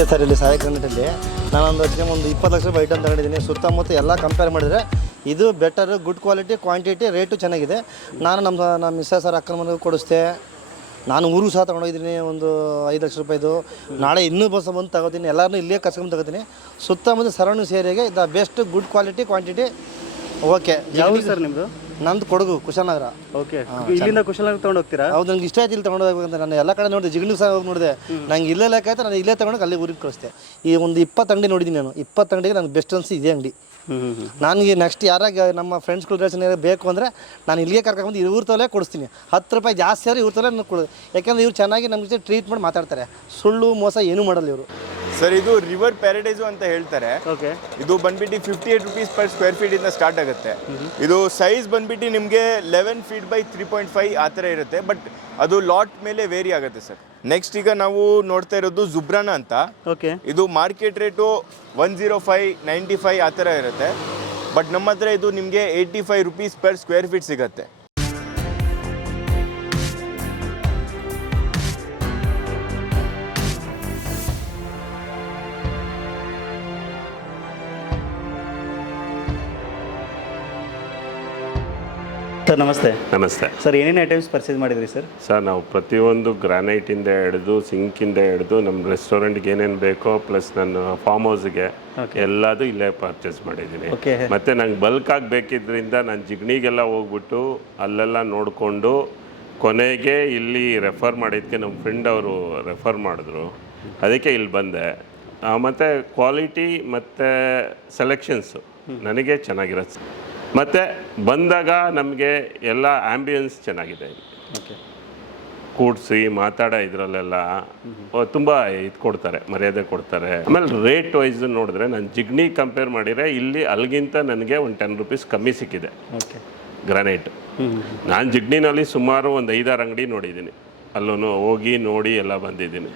ಚೆನ್ನಾಗಿದೆ ಸರ್ ಇಲ್ಲಿ ಸಹಾಯಕ ಗ್ರಾನೈಟಲ್ಲಿ ನಾನೊಂದು ಅದಕ್ಕೆ ಒಂದು ಇಪ್ಪತ್ತು ಲಕ್ಷ ರೂಪಾಯಿ ಐಟಮ್ ತಗೊಂಡಿದ್ದೀನಿ. ಸುತ್ತಮುತ್ತ ಎಲ್ಲ ಕಂಪೇರ್ ಮಾಡಿದರೆ ಇದು better good quality quantity rate ಚೆನ್ನಾಗಿದೆ. ನಾನು ನಮ್ಮ ನಮ್ಮ ಮಿಸ್ಸಸ್ ಸರ್ ಅಕ್ಕನ ಕೊಡಿಸ್ದೆ. ನಾನು ಊರು ಸಹ ತೊಗೊಂಡೋಗಿದ್ದೀನಿ, ಒಂದು ಐದು ಲಕ್ಷ ರೂಪಾಯಿದು ನಾಳೆ ಇನ್ನೂ ಬಸ್ ಬಂದು ತಗೋತೀನಿ. ಎಲ್ಲರನ್ನೂ ಇಲ್ಲೇ ಕಸ್ಕೊಂಡು ತಗೋತೀನಿ. ಸುತ್ತಮುತ್ತ surroundings ಏರಿಯಾಗೆ the best good quality quantity okay ಯಾವುದು ಸರ್ ನಿಮ್ಮದು ನಂದು ಕೊಡಗು ಕುಶಾಲನಗರ. ಓಕೆ. ಇಲ್ಲಿಂದ ಕುಶಾಲನಗರ ತಗೊಂಡು ಹೋಗ್ತೀರಾ? ಹೌದು ನಂಗೆ ಇಷ್ಟ ಆಯ್ತು ಇಲ್ಲಿ ತಗೊಂಡು ಹೋಗ್ಬೇಕಂತ. ನಾನು ಎಲ್ಲ ಕಡೆ ನೋಡಿದೆ ಜಿಗಣಿ ಸಹ ಹೋಗಿ ನೋಡಿದೆ. ನಂಗೆ ಇಲ್ಲೇ ಲೆಕ್ಕಾಯ್ತು ನಾನು ಇಲ್ಲೇ ತಗೊಂಡು ಅಲ್ಲಿ ಊರಿಗೆ ಕಳಿಸ್ತೆ ಈ ಒಂದು ಇಪ್ಪತ್ತು ಅಂಗಡಿ ನೋಡಿದ್ದೀನಿ ನಾನು. ಇಪ್ಪತ್ತು ಅಂಗಡಿಗೆ ನನಗೆ ಬೆಸ್ಟ್ ಅನ್ಸಿ ಇದೇ ಅಂಗಡಿ. ನನಗೆ ನೆಕ್ಸ್ಟ್ ಯಾರಾಗ ನಮ್ಮ ಫ್ರೆಂಡ್ಸ್ಗಳು ರಿಲೇಷನ್ ಬೇಕು ಅಂದರೆ ನಾನು ಇಲ್ಲಿಗೆ ಕರ್ಕೊಂಡ್ಬಂದು ಇವ್ರ ತಲೆ ಕೊಡಿಸ್ತೀನಿ. ಹತ್ತು ರೂಪಾಯಿ ಜಾಸ್ತಿ ಆದರೆ ಇವ್ರ ತಲೆ ಕೊಡೋದು ಯಾಕಂದ್ರೆ ಇವ್ರು ಚೆನ್ನಾಗಿ ನಮ್ಮ ಜೊತೆ ಟ್ರೀಟ್ಮೆಂಟ್ ಮಾಡಿ ಮಾತಾಡ್ತಾರೆ. ಸುಳ್ಳು ಮೋಸ ಏನೂ ಮಾಡಲ್ಲ ಇವರು. ಸರ್ ಇದು ರಿವರ್ ಪ್ಯಾರಡೈಸು ಅಂತ ಹೇಳ್ತಾರೆ. ಓಕೆ. ಇದು ಬಂದ್ಬಿಟ್ಟು fifty eight rupees per square feet ಇಂದ ಸ್ಟಾರ್ಟ್ ಆಗುತ್ತೆ. ಇದು ಸೈಜ್ ಬಂದ್ಬಿಟ್ಟು ನಿಮಗೆ eleven feet by three point five ಆ ಥರ ಇರುತ್ತೆ. ಬಟ್ ಅದು ಲಾಟ್ ಮೇಲೆ ವೇರಿ ಆಗುತ್ತೆ ಸರ್. ನೆಕ್ಸ್ಟ್ ಈಗ ನಾವು ನೋಡ್ತಾ ಇರೋದು ಜುಬ್ರಾನ ಅಂತ. ಓಕೆ ಇದು market rate one zero five ninety five ಆ ಥರ ಇರುತ್ತೆ. ಬಟ್ ನಮ್ಮ ಹತ್ರ ಇದು ನಿಮಗೆ eighty five rupees per square feet ಸಿಗುತ್ತೆ. ಸರ್ ನಮಸ್ತೆ. ನಮಸ್ತೆ. ಸರ್ ಏನೇನು ಐಟಮ್ಸ್ ಪರ್ಚೇಸ್ ಮಾಡಿದ್ರಿ ಸರ್? ಸರ್ ನಾವು ಪ್ರತಿಯೊಂದು ಗ್ರಾನೈಟಿಂದ ಹಿಡಿದು ಸಿಂಕಿಂದ ಹಿಡಿದು ನಮ್ಮ ರೆಸ್ಟೋರೆಂಟ್ಗೆ ಏನೇನು ಬೇಕೋ ಪ್ಲಸ್ ನನ್ನ ಫಾರ್ಮ್ ಹೌಸ್ಗೆ ಎಲ್ಲದೂ ಇಲ್ಲೇ ಪರ್ಚೇಸ್ ಮಾಡಿದ್ದೀನಿ. ಮತ್ತು ನಂಗೆ ಬಲ್ಕ್ ಆಗಿ ಬೇಕಿದ್ರಿಂದ ನಾನು ಜಿಗ್ಣಿಗೆಲ್ಲ ಹೋಗ್ಬಿಟ್ಟು ಅಲ್ಲೆಲ್ಲ ನೋಡಿಕೊಂಡು ಕೊನೆಗೆ ಇಲ್ಲಿ ರೆಫರ್ ಮಾಡಿದ್ದಕ್ಕೆ ನಮ್ಮ ಫ್ರೆಂಡ್ ಅವರು ರೆಫರ್ ಮಾಡಿದ್ರು. ಅದಕ್ಕೆ ಇಲ್ಲಿ ಬಂದೆ. ಮತ್ತು ಮತ್ತೆ ಕ್ವಾಲಿಟಿ ಮತ್ತು ಸೆಲೆಕ್ಷನ್ಸು ನನಗೆ ಚೆನ್ನಾಗಿರುತ್ತೆ. ಮತ್ತು ಬಂದಾಗ ನಮಗೆ ಎಲ್ಲ ಆ್ಯಂಬಿಯನ್ಸ್ ಚೆನ್ನಾಗಿದೆ. ಓಕೆ ಕೂಡಿಸಿ ಮಾತಾಡೋ ಇದರಲ್ಲೆಲ್ಲ ತುಂಬ ಇದು ಕೊಡ್ತಾರೆ ಮರ್ಯಾದೆ ಕೊಡ್ತಾರೆ. ಆಮೇಲೆ ರೇಟ್ ವೈಸ್ ನೋಡಿದ್ರೆ ನಾನು ಜಿಗ್ನಿ ಕಂಪೇರ್ ಮಾಡಿದರೆ ಇಲ್ಲಿ ಅಲ್ಲಿಗಿಂತ ನನಗೆ ಒಂದು ಟೆನ್ ರುಪೀಸ್ ಕಮ್ಮಿ ಸಿಕ್ಕಿದೆ. ಓಕೆ ಗ್ರಾನೈಟ್ ನಾನು ಜಿಗ್ನಿನಲ್ಲಿ ಸುಮಾರು ಒಂದು ಐದಾರು ಅಂಗಡಿ ನೋಡಿದ್ದೀನಿ. ಅಲ್ಲೂ ಹೋಗಿ ನೋಡಿ ಎಲ್ಲ ಬಂದಿದ್ದೀನಿ.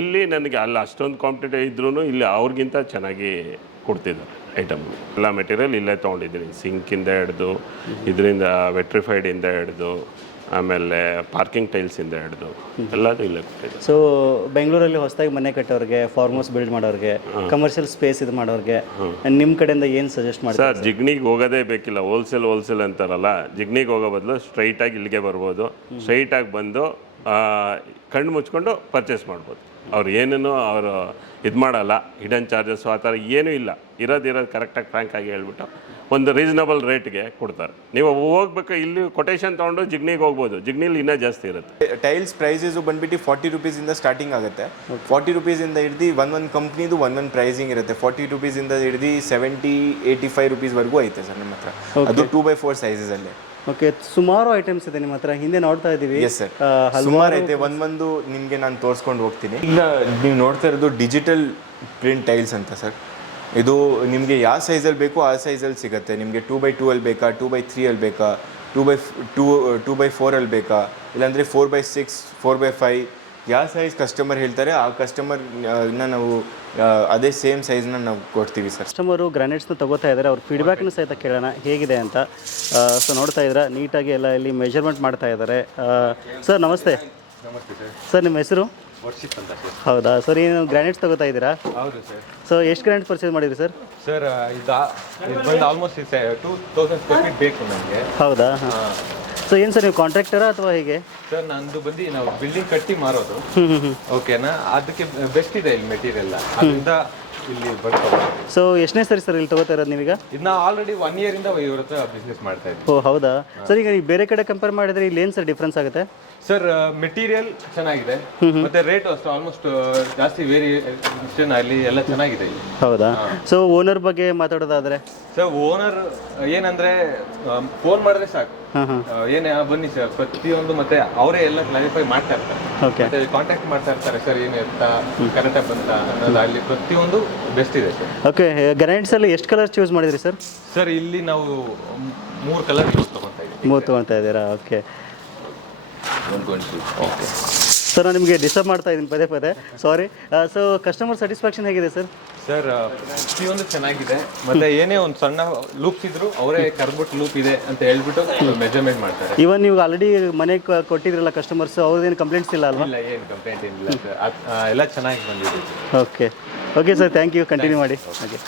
ಇಲ್ಲಿ ನನಗೆ ಅಲ್ಲಿ ಅಷ್ಟೊಂದು ಕಾಂಪಿಟೇಟಿವ್ ಇದ್ರೂ ಇಲ್ಲಿ ಅವ್ರಿಗಿಂತ ಚೆನ್ನಾಗಿ ಕೊಡ್ತಿದ್ದಾರೆ. ಐಟಮ್ ಎಲ್ಲ ಮೆಟೀರಿಯಲ್ ಇಲ್ಲೇ ತೊಗೊಂಡಿದ್ದೀನಿ. ಸಿಂಕಿಂದ ಹಿಡ್ದು ಇದರಿಂದ ವೆಟ್ರಿಫೈಡಿಂದ ಹಿಡ್ದು ಆಮೇಲೆ ಪಾರ್ಕಿಂಗ್ ಟೈಲ್ಸಿಂದ ಹಿಡ್ದು ಎಲ್ಲದೂ ಇಲ್ಲೇ ಕೊಟ್ಟಿದೆ ಸೊ ಬೆಂಗಳೂರಲ್ಲಿ ಹೊಸದಾಗಿ ಮನೆ ಕಟ್ಟೋರಿಗೆ ಫಾರ್ಮ್ ಹೌಸ್ ಬಿಲ್ಡ್ ಮಾಡೋರಿಗೆ ಕಮರ್ಷಿಯಲ್ ಸ್ಪೇಸ್ ಇದು ಮಾಡೋರಿಗೆ ನಿಮ್ಮ ಕಡೆಯಿಂದ ಏನು ಸಜೆಸ್ಟ್ ಮಾಡಿ ಸರ್ ಜಿಗ್ನಿಗೆ ಹೋಗೋದೇ ಬೇಕಿಲ್ಲ. ಹೋಲ್ಸೇಲ್ ಹೋಲ್ಸೇಲ್ ಅಂತಾರಲ್ಲ. ಜಿಗ್ನಿಗೆ ಹೋಗೋ ಬದಲು ಸ್ಟ್ರೈಟಾಗಿ ಇಲ್ಲಿಗೆ ಬರ್ಬೋದು. ಸ್ಟ್ರೈಟಾಗಿ ಬಂದು ಕಣ್ಣು ಮುಚ್ಕೊಂಡು ಪರ್ಚೇಸ್ ಮಾಡ್ಬೋದು. ಅವ್ರು ಏನೇನು ಅವರು ಇದು ಮಾಡಲ್ಲ ಹಿಡನ್ ಚಾರ್ಜಸ್ಸು ಆ ಥರ ಏನೂ ಇಲ್ಲ. ಇರೋದು ಇರೋದು ಕರೆಕ್ಟಾಗಿ ಫ್ರ್ಯಾಂಕ್ ಆಗಿ ಹೇಳ್ಬಿಟ್ಟು ಒಂದು ರೀಸನಬಲ್ ರೇಟ್ಗೆ ಕೊಡ್ತಾರೆ. ನೀವು ಹೋಗ್ಬೇಕು ಇಲ್ಲಿ ಕೊಟೇಶನ್ ತೊಗೊಂಡು ಜಿಗ್ನಿಗೆ ಹೋಗ್ಬೋದು. ಜಿಗ್ನಿಲಿ ಇನ್ನೂ ಜಾಸ್ತಿ ಇರುತ್ತೆ. ಟೈಲ್ಸ್ ಪ್ರೈಸಸ್ ಬಂದ್ಬಿಟ್ಟು ಫಾರ್ಟಿ ರುಪೀಸಿಂದ ಸ್ಟಾರ್ಟಿಂಗ್ ಆಗುತ್ತೆ. ಫಾರ್ಟಿ ರುಪೀಸಿಂದ ಹಿಡ್ದು ಒನ್ ಒಂದು ಕಂಪ್ನಿದು ಒನ್ ಒಂದು ಪ್ರೈಸಿಂಗ್ ಇರುತ್ತೆ. ಫಾರ್ಟಿ ರುಪೀಸಿಂದ ಹಿಡ್ದು ಸೆವೆಂಟಿ ಏಯ್ಟಿ ಫೈವ್ ರುಪೀಸ್ವರೆಗೂ ಐತೆ ಸರ್ ನಿಮ್ಮ ಹತ್ರ ಅದು ಟೂ ಬೈ ಫೋರ್ ಸೈಜಸಲ್ಲೇ ಓಕೆ ಸುಮಾರು ಐಟಮ್ಸ್ ಇದೆ ನಿಮ್ಮ ಹತ್ರ. ಹಿಂದೆ ನೋಡ್ತಾ ಇದ್ದೀವಿ. ಎಸ್ ಸರ್ ಸುಮಾರು ಐತೆ. ಒಂದೊಂದು ನಿಮಗೆ ನಾನು ತೋರಿಸ್ಕೊಂಡು ಹೋಗ್ತೀನಿ. ಈಗ ನೀವು ನೋಡ್ತಾ ಇರೋದು ಡಿಜಿಟಲ್ ಪ್ರಿಂಟ್ ಟೈಲ್ಸ್ ಅಂತ ಸರ್ ಇದು ನಿಮಗೆ ಯಾವ ಸೈಜಲ್ಲಿ ಬೇಕೋ ಆ ಸೈಜಲ್ಲಿ ಸಿಗುತ್ತೆ. ನಿಮಗೆ ಟೂ ಬೈ ಟೂ ಅಲ್ಲಿ ಬೇಕಾ ಟೂ ಬೈ ತ್ರೀ ಅಲ್ಲಿ ಬೇಕಾ two by two two by ಫೋರಲ್ಲಿ ಬೇಕಾ ಇಲ್ಲಾಂದರೆ four by six four by five ಯಾವ ಸೈಜ್ ಕಸ್ಟಮರ್ ಹೇಳ್ತಾರೆ ಆ ಕಸ್ಟಮರ್ ನಾವು ಅದೇ ಸೇಮ್ ಸೈಜ್ನ ನಾವು ಕೊಡ್ತೀವಿ ಸರ್ ಕಸ್ಟಮರು ಗ್ರಾನೈಟ್ಸ್ನ ತಗೋತಾ ಇದ್ದಾರೆ ಅವ್ರ ಫೀಡ್ಬ್ಯಾಕ್ನ ಸಹಿತ ಕೇಳೋಣ ಹೇಗಿದೆ ಅಂತ. ಸೊ ನೋಡ್ತಾ ಇದ್ದೀರಾ ನೀಟಾಗಿ ಎಲ್ಲ ಇಲ್ಲಿ ಮೆಜರ್ಮೆಂಟ್ ಮಾಡ್ತಾ ಇದ್ದಾರೆ. ಸರ್ ನಮಸ್ತೆ. ಸರ್ ನಿಮ್ಮ ಹೆಸರು? ಹೌದಾ? ಸರ್ ಏನು ಗ್ರಾನೈಟ್ಸ್ ತಗೋತಾ ಇದ್ದೀರಾ? ಹೌದು ಸರ್ ಸೊ ಎಷ್ಟು ಗ್ರಾನೈಟ್ಸ್ ಪರ್ಚೇಸ್ ಮಾಡಿದ್ರಿ ಸರ್ ಸರ್ ಇದು ಇದು ಬಂದು almost two thousand square feet ಬೇಕು ನನಗೆ ಹೌದಾ? ಹಾಂ. ಸೊ ಏನು ಸರ್ ನೀವು ಕಾಂಟ್ರಾಕ್ಟರಾ ಅಥವಾ ಹೇಗೆ? ಸರ್ ನಂದು ಬಂದು ನಾವು ಬಿಲ್ಡಿಂಗ್ ಕಟ್ಟಿ ಮಾರೋದು. ಓಕೆನಾ ಅದಕ್ಕೆ ಬೆಸ್ಟ್ ಇದೆ ಇಲ್ಲಿ ಮೆಟೀರಿಯಲ್ ಅದರಿಂದ ಇಲ್ಲಿ ಬರ್ತಾರೆ ಸೊ ಎಷ್ಟನೇ ಸರಿ ಸರ್ ಇಲ್ಲಿ ತಗೋತಾ ಇರೋದು ನೀವೀಗ? ಇದನ್ನ ಆಲ್ರೆಡಿ ಒನ್ ಇಯರ್ ಇಂದ ಇವ್ರ ಹತ್ರ ಬಿಸ್ನೆಸ್ ಮಾಡ್ತಾ ಇದ್ದೀವಿ. ಓ ಹೌದಾ? ಸರ್ ಈಗ ನೀವು ಬೇರೆ ಕಡೆ ಕಂಪೇರ್ ಮಾಡಿದ್ರೆ ಇಲ್ಲಿ ಏನು ಸರ್ ಡಿಫ್ರೆನ್ಸ್ ಆಗುತ್ತೆ? ಸರ್ ಮೆಟೀರಿಯಲ್ ಚೆನ್ನಾಗಿದೆ. ಮತ್ತೆ ರೇಟ್ ಅಷ್ಟು ಆಲ್ಮೋಸ್ಟ್ ಜಾಸ್ತಿ ವೇರಿಯೇಷನ್ ಅಲ್ಲಿ ಎಲ್ಲ ಚೆನ್ನಾಗಿದೆ ಹೌದಾ? ಸೊ ಓನರ್ ಬಗ್ಗೆ ಮಾತಾಡೋದಾದ್ರೆ? ಸರ್ ಓನರ್ ಏನಂದ್ರೆ ಫೋನ್ ಮಾಡಿದ್ರೆ ಸಾಕು. ಏನೇ ಬನ್ನಿ ಸರ್ ಪ್ರತಿಯೊಂದು ಮತ್ತೆ ಅವರೇ ಎಲ್ಲ ಕ್ಲಾರಿಫೈ ಮಾಡ್ತಾ ಇರ್ತಾರೆ. ಕಾಂಟ್ಯಾಕ್ಟ್ ಮಾಡ್ತಾ ಇರ್ತಾರೆ. ಸರ್ ಏನು ಎತ್ತ ಕರೆಕ್ಟಾಗಿ ಬಂತ ಅನ್ನೋದು ಅಲ್ಲಿ ಪ್ರತಿಯೊಂದು ಬೆಸ್ಟ್ ಇದೆ ಸರ್ ಓಕೆ ಅಲ್ಲಿ ಎಷ್ಟು ಕಲರ್ ಚೂಸ್ ಮಾಡಿದ್ರಿ ಸರ್ ಸರ್ ಇಲ್ಲಿ ನಾವು ಮೂರು ಕಲರ್ ಯೂಸ್ ತಗೊತಾ ಇದ್ದೀವಿ. ಮೂರು ತೊಗೊಳ್ತಾ ಇದ್ದೀರಾ? ಓಕೆ ಓಕೆ ಸರ್ ನಾನು ನಿಮಗೆ ಡಿಸ್ಟರ್ಬ್ ಮಾಡ್ತಾ ಇದ್ದೀನಿ ಪದೇ ಪದೇ. ಸಾರಿ ಸೊ ಕಸ್ಟಮರ್ ಸ್ಯಾಟಿಸ್ಫ್ಯಾಕ್ಷನ್ ಹೇಗಿದೆ ಸರ್ ಸರ್ ಪ್ರತಿಯೊಂದು ಚೆನ್ನಾಗಿದೆ. ಮತ್ತೆ ಏನೇ ಒಂದು ಸಣ್ಣ ಲೂಪ್ಸ್ ಇದ್ರು ಅವರೇ ಕರ್ಬಿಟ್ಟು ಲೂಪ್ ಇದೆ ಅಂತ ಹೇಳ್ಬಿಟ್ಟು ಮೆಜರ್ಮೆಂಟ್ ಮಾಡ್ತಾರೆ. ಇವನ್ ನೀವು ಆಲ್ರೆಡಿ ಮನೆಗೆ ಕೊಟ್ಟಿದ್ರಲ್ಲ ಕಸ್ಟಮರ್ಸ್ ಅವ್ರದ್ದೇನು ಕಂಪ್ಲೇಂಟ್ಸ್ ಇಲ್ಲ ಅಲ್ವಾ? ಇಲ್ಲ ಏನು ಕಂಪ್ಲೇಂಟ್ ಇಲ್ಲ ಸರ್ ಎಲ್ಲ ಚೆನ್ನಾಗಿ ಬಂದಿದೆ. Okay okay sir thank you continue ಮಾಡಿ. ಓಕೆ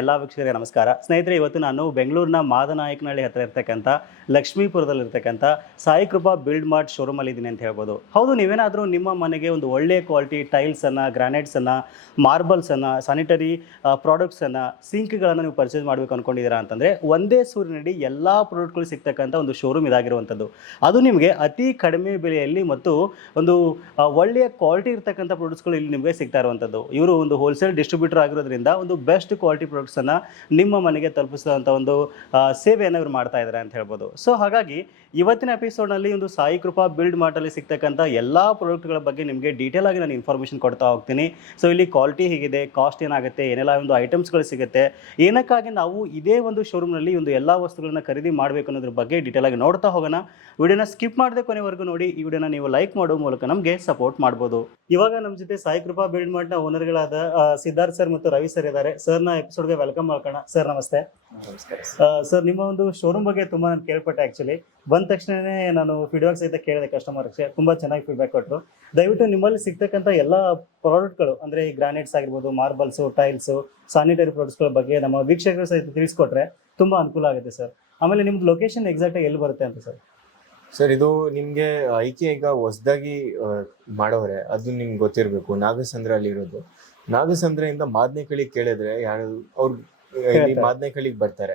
ಎಲ್ಲ ವೀಕ್ಷಕರಿಗೆ ನಮಸ್ಕಾರ. ಸ್ನೇಹಿತರೆ, ಇವತ್ತು ನಾನು ಬೆಂಗಳೂರಿನ ಮಾದನಾಯಕನಹಳ್ಳಿ ಹತ್ರ ಇರ್ತಕ್ಕಂಥ, ಲಕ್ಷ್ಮೀಪುರದಲ್ಲಿರ್ತಕ್ಕಂಥ ಸಾಯಿ ಕೃಪಾ ಬಿಲ್ಡ್ ಮಾರ್ಟ್ ಶೋರೂಮಲ್ಲಿ ಇದ್ದೀನಿ ಅಂತ ಹೇಳ್ಬೋದು. ಹೌದು, ನೀವೇನಾದರೂ ನಿಮ್ಮ ಮನೆಗೆ ಒಂದು ಒಳ್ಳೆಯ ಕ್ವಾಲಿಟಿ ಟೈಲ್ಸ್ ಅನ್ನ ಗ್ರಾನೈಟ್ಸ್ ಟೈಲ್ಸನ್ನು ಮಾರ್ಬಲ್ಸ್ ಮಾರ್ಬಲ್ಸನ್ನು ಸ್ಯಾನಿಟರಿ ಪ್ರಾಡಕ್ಟ್ಸ್ ಪ್ರಾಡಕ್ಟ್ಸನ್ನು ಸಿಂಕ್ಗಳನ್ನು ನೀವು ಪರ್ಚೇಸ್ ಮಾಡಬೇಕು ಅಂದ್ಕೊಂಡಿದ್ದೀರಾ ಅಂತಂದರೆ, ಒಂದೇ ಸೂರಿನಡಿ ಎಲ್ಲ ಪ್ರಾಡಕ್ಟ್ಗಳು ಸಿಗ್ತಕ್ಕಂಥ ಒಂದು ಶೋರೂಮ್ ಇದಾಗಿರುವಂಥದ್ದು. ಅದು ನಿಮಗೆ ಅತಿ ಕಡಿಮೆ ಬೆಲೆಯಲ್ಲಿ ಮತ್ತು ಒಂದು ಒಳ್ಳೆಯ ಕ್ವಾಲಿಟಿ ಇರ್ತಕ್ಕಂಥ ಪ್ರಾಡಕ್ಟ್ಸ್ಗಳು ಇಲ್ಲಿ ನಿಮಗೆ ಸಿಗ್ತಾ ಇರುವಂಥದ್ದು. ಇವರು ಒಂದು ಹೋಲ್ಸೇಲ್ ಡಿಸ್ಟ್ರಿಬ್ಯೂಟರ್ ಆಗಿರೋದ್ರಿಂದ ಒಂದು ಬೆಸ್ಟ್ ಕ್ವಾಲಿಟಿ ಪ್ರಾಡಕ್ಟ್ಸನ್ನು ನಿಮ್ಮ ಮನೆಗೆ ತಲುಪಿಸಿದಂಥ ಒಂದು ಸೇವೆಯನ್ನು ಇವರು ಮಾಡ್ತಾ ಇದ್ದಾರೆ ಅಂತ ಹೇಳ್ಬೋದು. ಸೊ ಹಾಗಾಗಿ ಇವತ್ತಿನ ಎಪಿಸೋಡ್ನಲ್ಲಿ ಒಂದು ಸಾಯಿ ಕೃಪಾ ಬಿಲ್ಡ್ ಮಾರ್ಟಲ್ಲಿ ಸಿಗ್ತಕ್ಕಂಥ ಎಲ್ಲ ಪ್ರಾಡಕ್ಟ್ಗಳ ಬಗ್ಗೆ ನಿಮಗೆ ಡೀಟೇಲ್ ಆಗಿ ನಾನು ಇನ್ಫಾರ್ಮೇಷನ್ ಕೊಡ್ತಾ ಹೋಗ್ತೀನಿ. ಸೊ ಇಲ್ಲಿ ಕ್ವಾಲಿಟಿ ಹೇಗಿದೆ ಕಾಸ್ಟ್ ಏನಾಗುತ್ತೆ, ಏನೆಲ್ಲ ಒಂದು ಐಟಮ್ಸ್ಗಳು ಸಿಗುತ್ತೆ, ಏನಕ್ಕಾಗಿ ನಾವು ಇದೇ ಒಂದು ಶೋರೂಮ್ನಲ್ಲಿ ಒಂದು ಎಲ್ಲ ವಸ್ತುಗಳನ್ನ ಖರೀದಿ ಮಾಡಬೇಕು ಅನ್ನೋದ್ರ ಬಗ್ಗೆ ಡೀಟೇಲ್ ಆಗಿ ನೋಡ್ತಾ ಹೋಗೋಣ. ವಿಡಿಯೋನ ಸ್ಕಿಪ್ ಮಾಡದೆ ಕೊನೆವರೆಗೂ ನೋಡಿ, ಈ ವಿಡಿಯೋನ ನೀವು ಲೈಕ್ ಮಾಡೋ ಮೂಲಕ ನಮಗೆ ಸಪೋರ್ಟ್ ಮಾಡ್ಬೋದು. ಇವಾಗ ನಮ್ಮ ಜೊತೆ ಸಾಯಿ ಕೃಪಾ ಬಿಲ್ಡ್ನ ಓನರ್ಗಳಾದ ಗಳಾದ ಸಿದ್ಧಾರ್ಥ್ ಸರ್ ಮತ್ತು ರವಿ ಸರ್ ಇದ್ದಾರೆ. ಸರ್ನ ಎಪಿಸೋಡ್ಗೆ ವೆಲ್ಕಮ್ ಮಾಡ್ಕೋಣ ಸರ್ ನಮಸ್ತೆ. ಸರ್ ನಿಮ್ಮ ಒಂದು ಶೋರೂಮ್ ಬಗ್ಗೆ ತುಂಬಾ ನಾನು ಕೇಳ್ಪಟ್ಟೆ ಆ್ಯಕ್ಚುಲಿ ಬಂದ ತಕ್ಷಣನೇ ನಾನು ಫೀಡ್ಬ್ಯಾಕ್ ಸಹಿತ ಕೇಳಿದೆ ಕಸ್ಟಮರ್ಸ್ಗೆ ತುಂಬಾ ಚೆನ್ನಾಗಿ ಫೀಡ್ಬ್ಯಾಕ್ ಕೊಟ್ಟರು ದಯವಿಟ್ಟು ನಿಮ್ಮಲ್ಲಿ ಸಿಗ್ತಕ್ಕಂಥ ಎಲ್ಲ ಪ್ರಾಡಕ್ಟ್ಗಳು ಅಂದರೆ ಈ ಗ್ರಾನೈಟ್ಸ್ ಆಗಿರ್ಬೋದು ಮಾರ್ಬಲ್ಸು ಟೈಲ್ಸು ಸ್ಯಾನಿಟರಿ ಪ್ರಾಡಕ್ಟ್ಸ್ಗಳ ಬಗ್ಗೆ ನಮ್ಮ ವೀಕ್ಷಕರು ಸಹಿತ ತಿಳಿಸ್ಕೊಟ್ರೆ ತುಂಬ ಅನುಕೂಲ ಆಗುತ್ತೆ ಸರ್ ಆಮೇಲೆ ನಿಮ್ದು ಲೊಕೇಶನ್ ಎಕ್ಸಾಕ್ಟಾಗಿ ಎಲ್ಲಿ ಬರುತ್ತೆ ಅಂತ ಸರ್ ಸರ್ ಇದು ನಿಮಗೆ ಐಕೆ ಈಗ ಹೊಸದಾಗಿ ಮಾಡೋರೆ. ಅದು ನಿಮ್ಗೆ ಗೊತ್ತಿರಬೇಕು. ನಾಗಸಂದ್ರ ಅಲ್ಲಿ ಇರೋದು ನಾಗಸಂದ್ರದಿಂದ ಮಾದನೇಕಳಿ ಕೇಳಿದ್ರೆ ಯಾರು ಅವ್ರು. ಮಾದನೇಕಳಿಗೆ ಬರ್ತಾರೆ.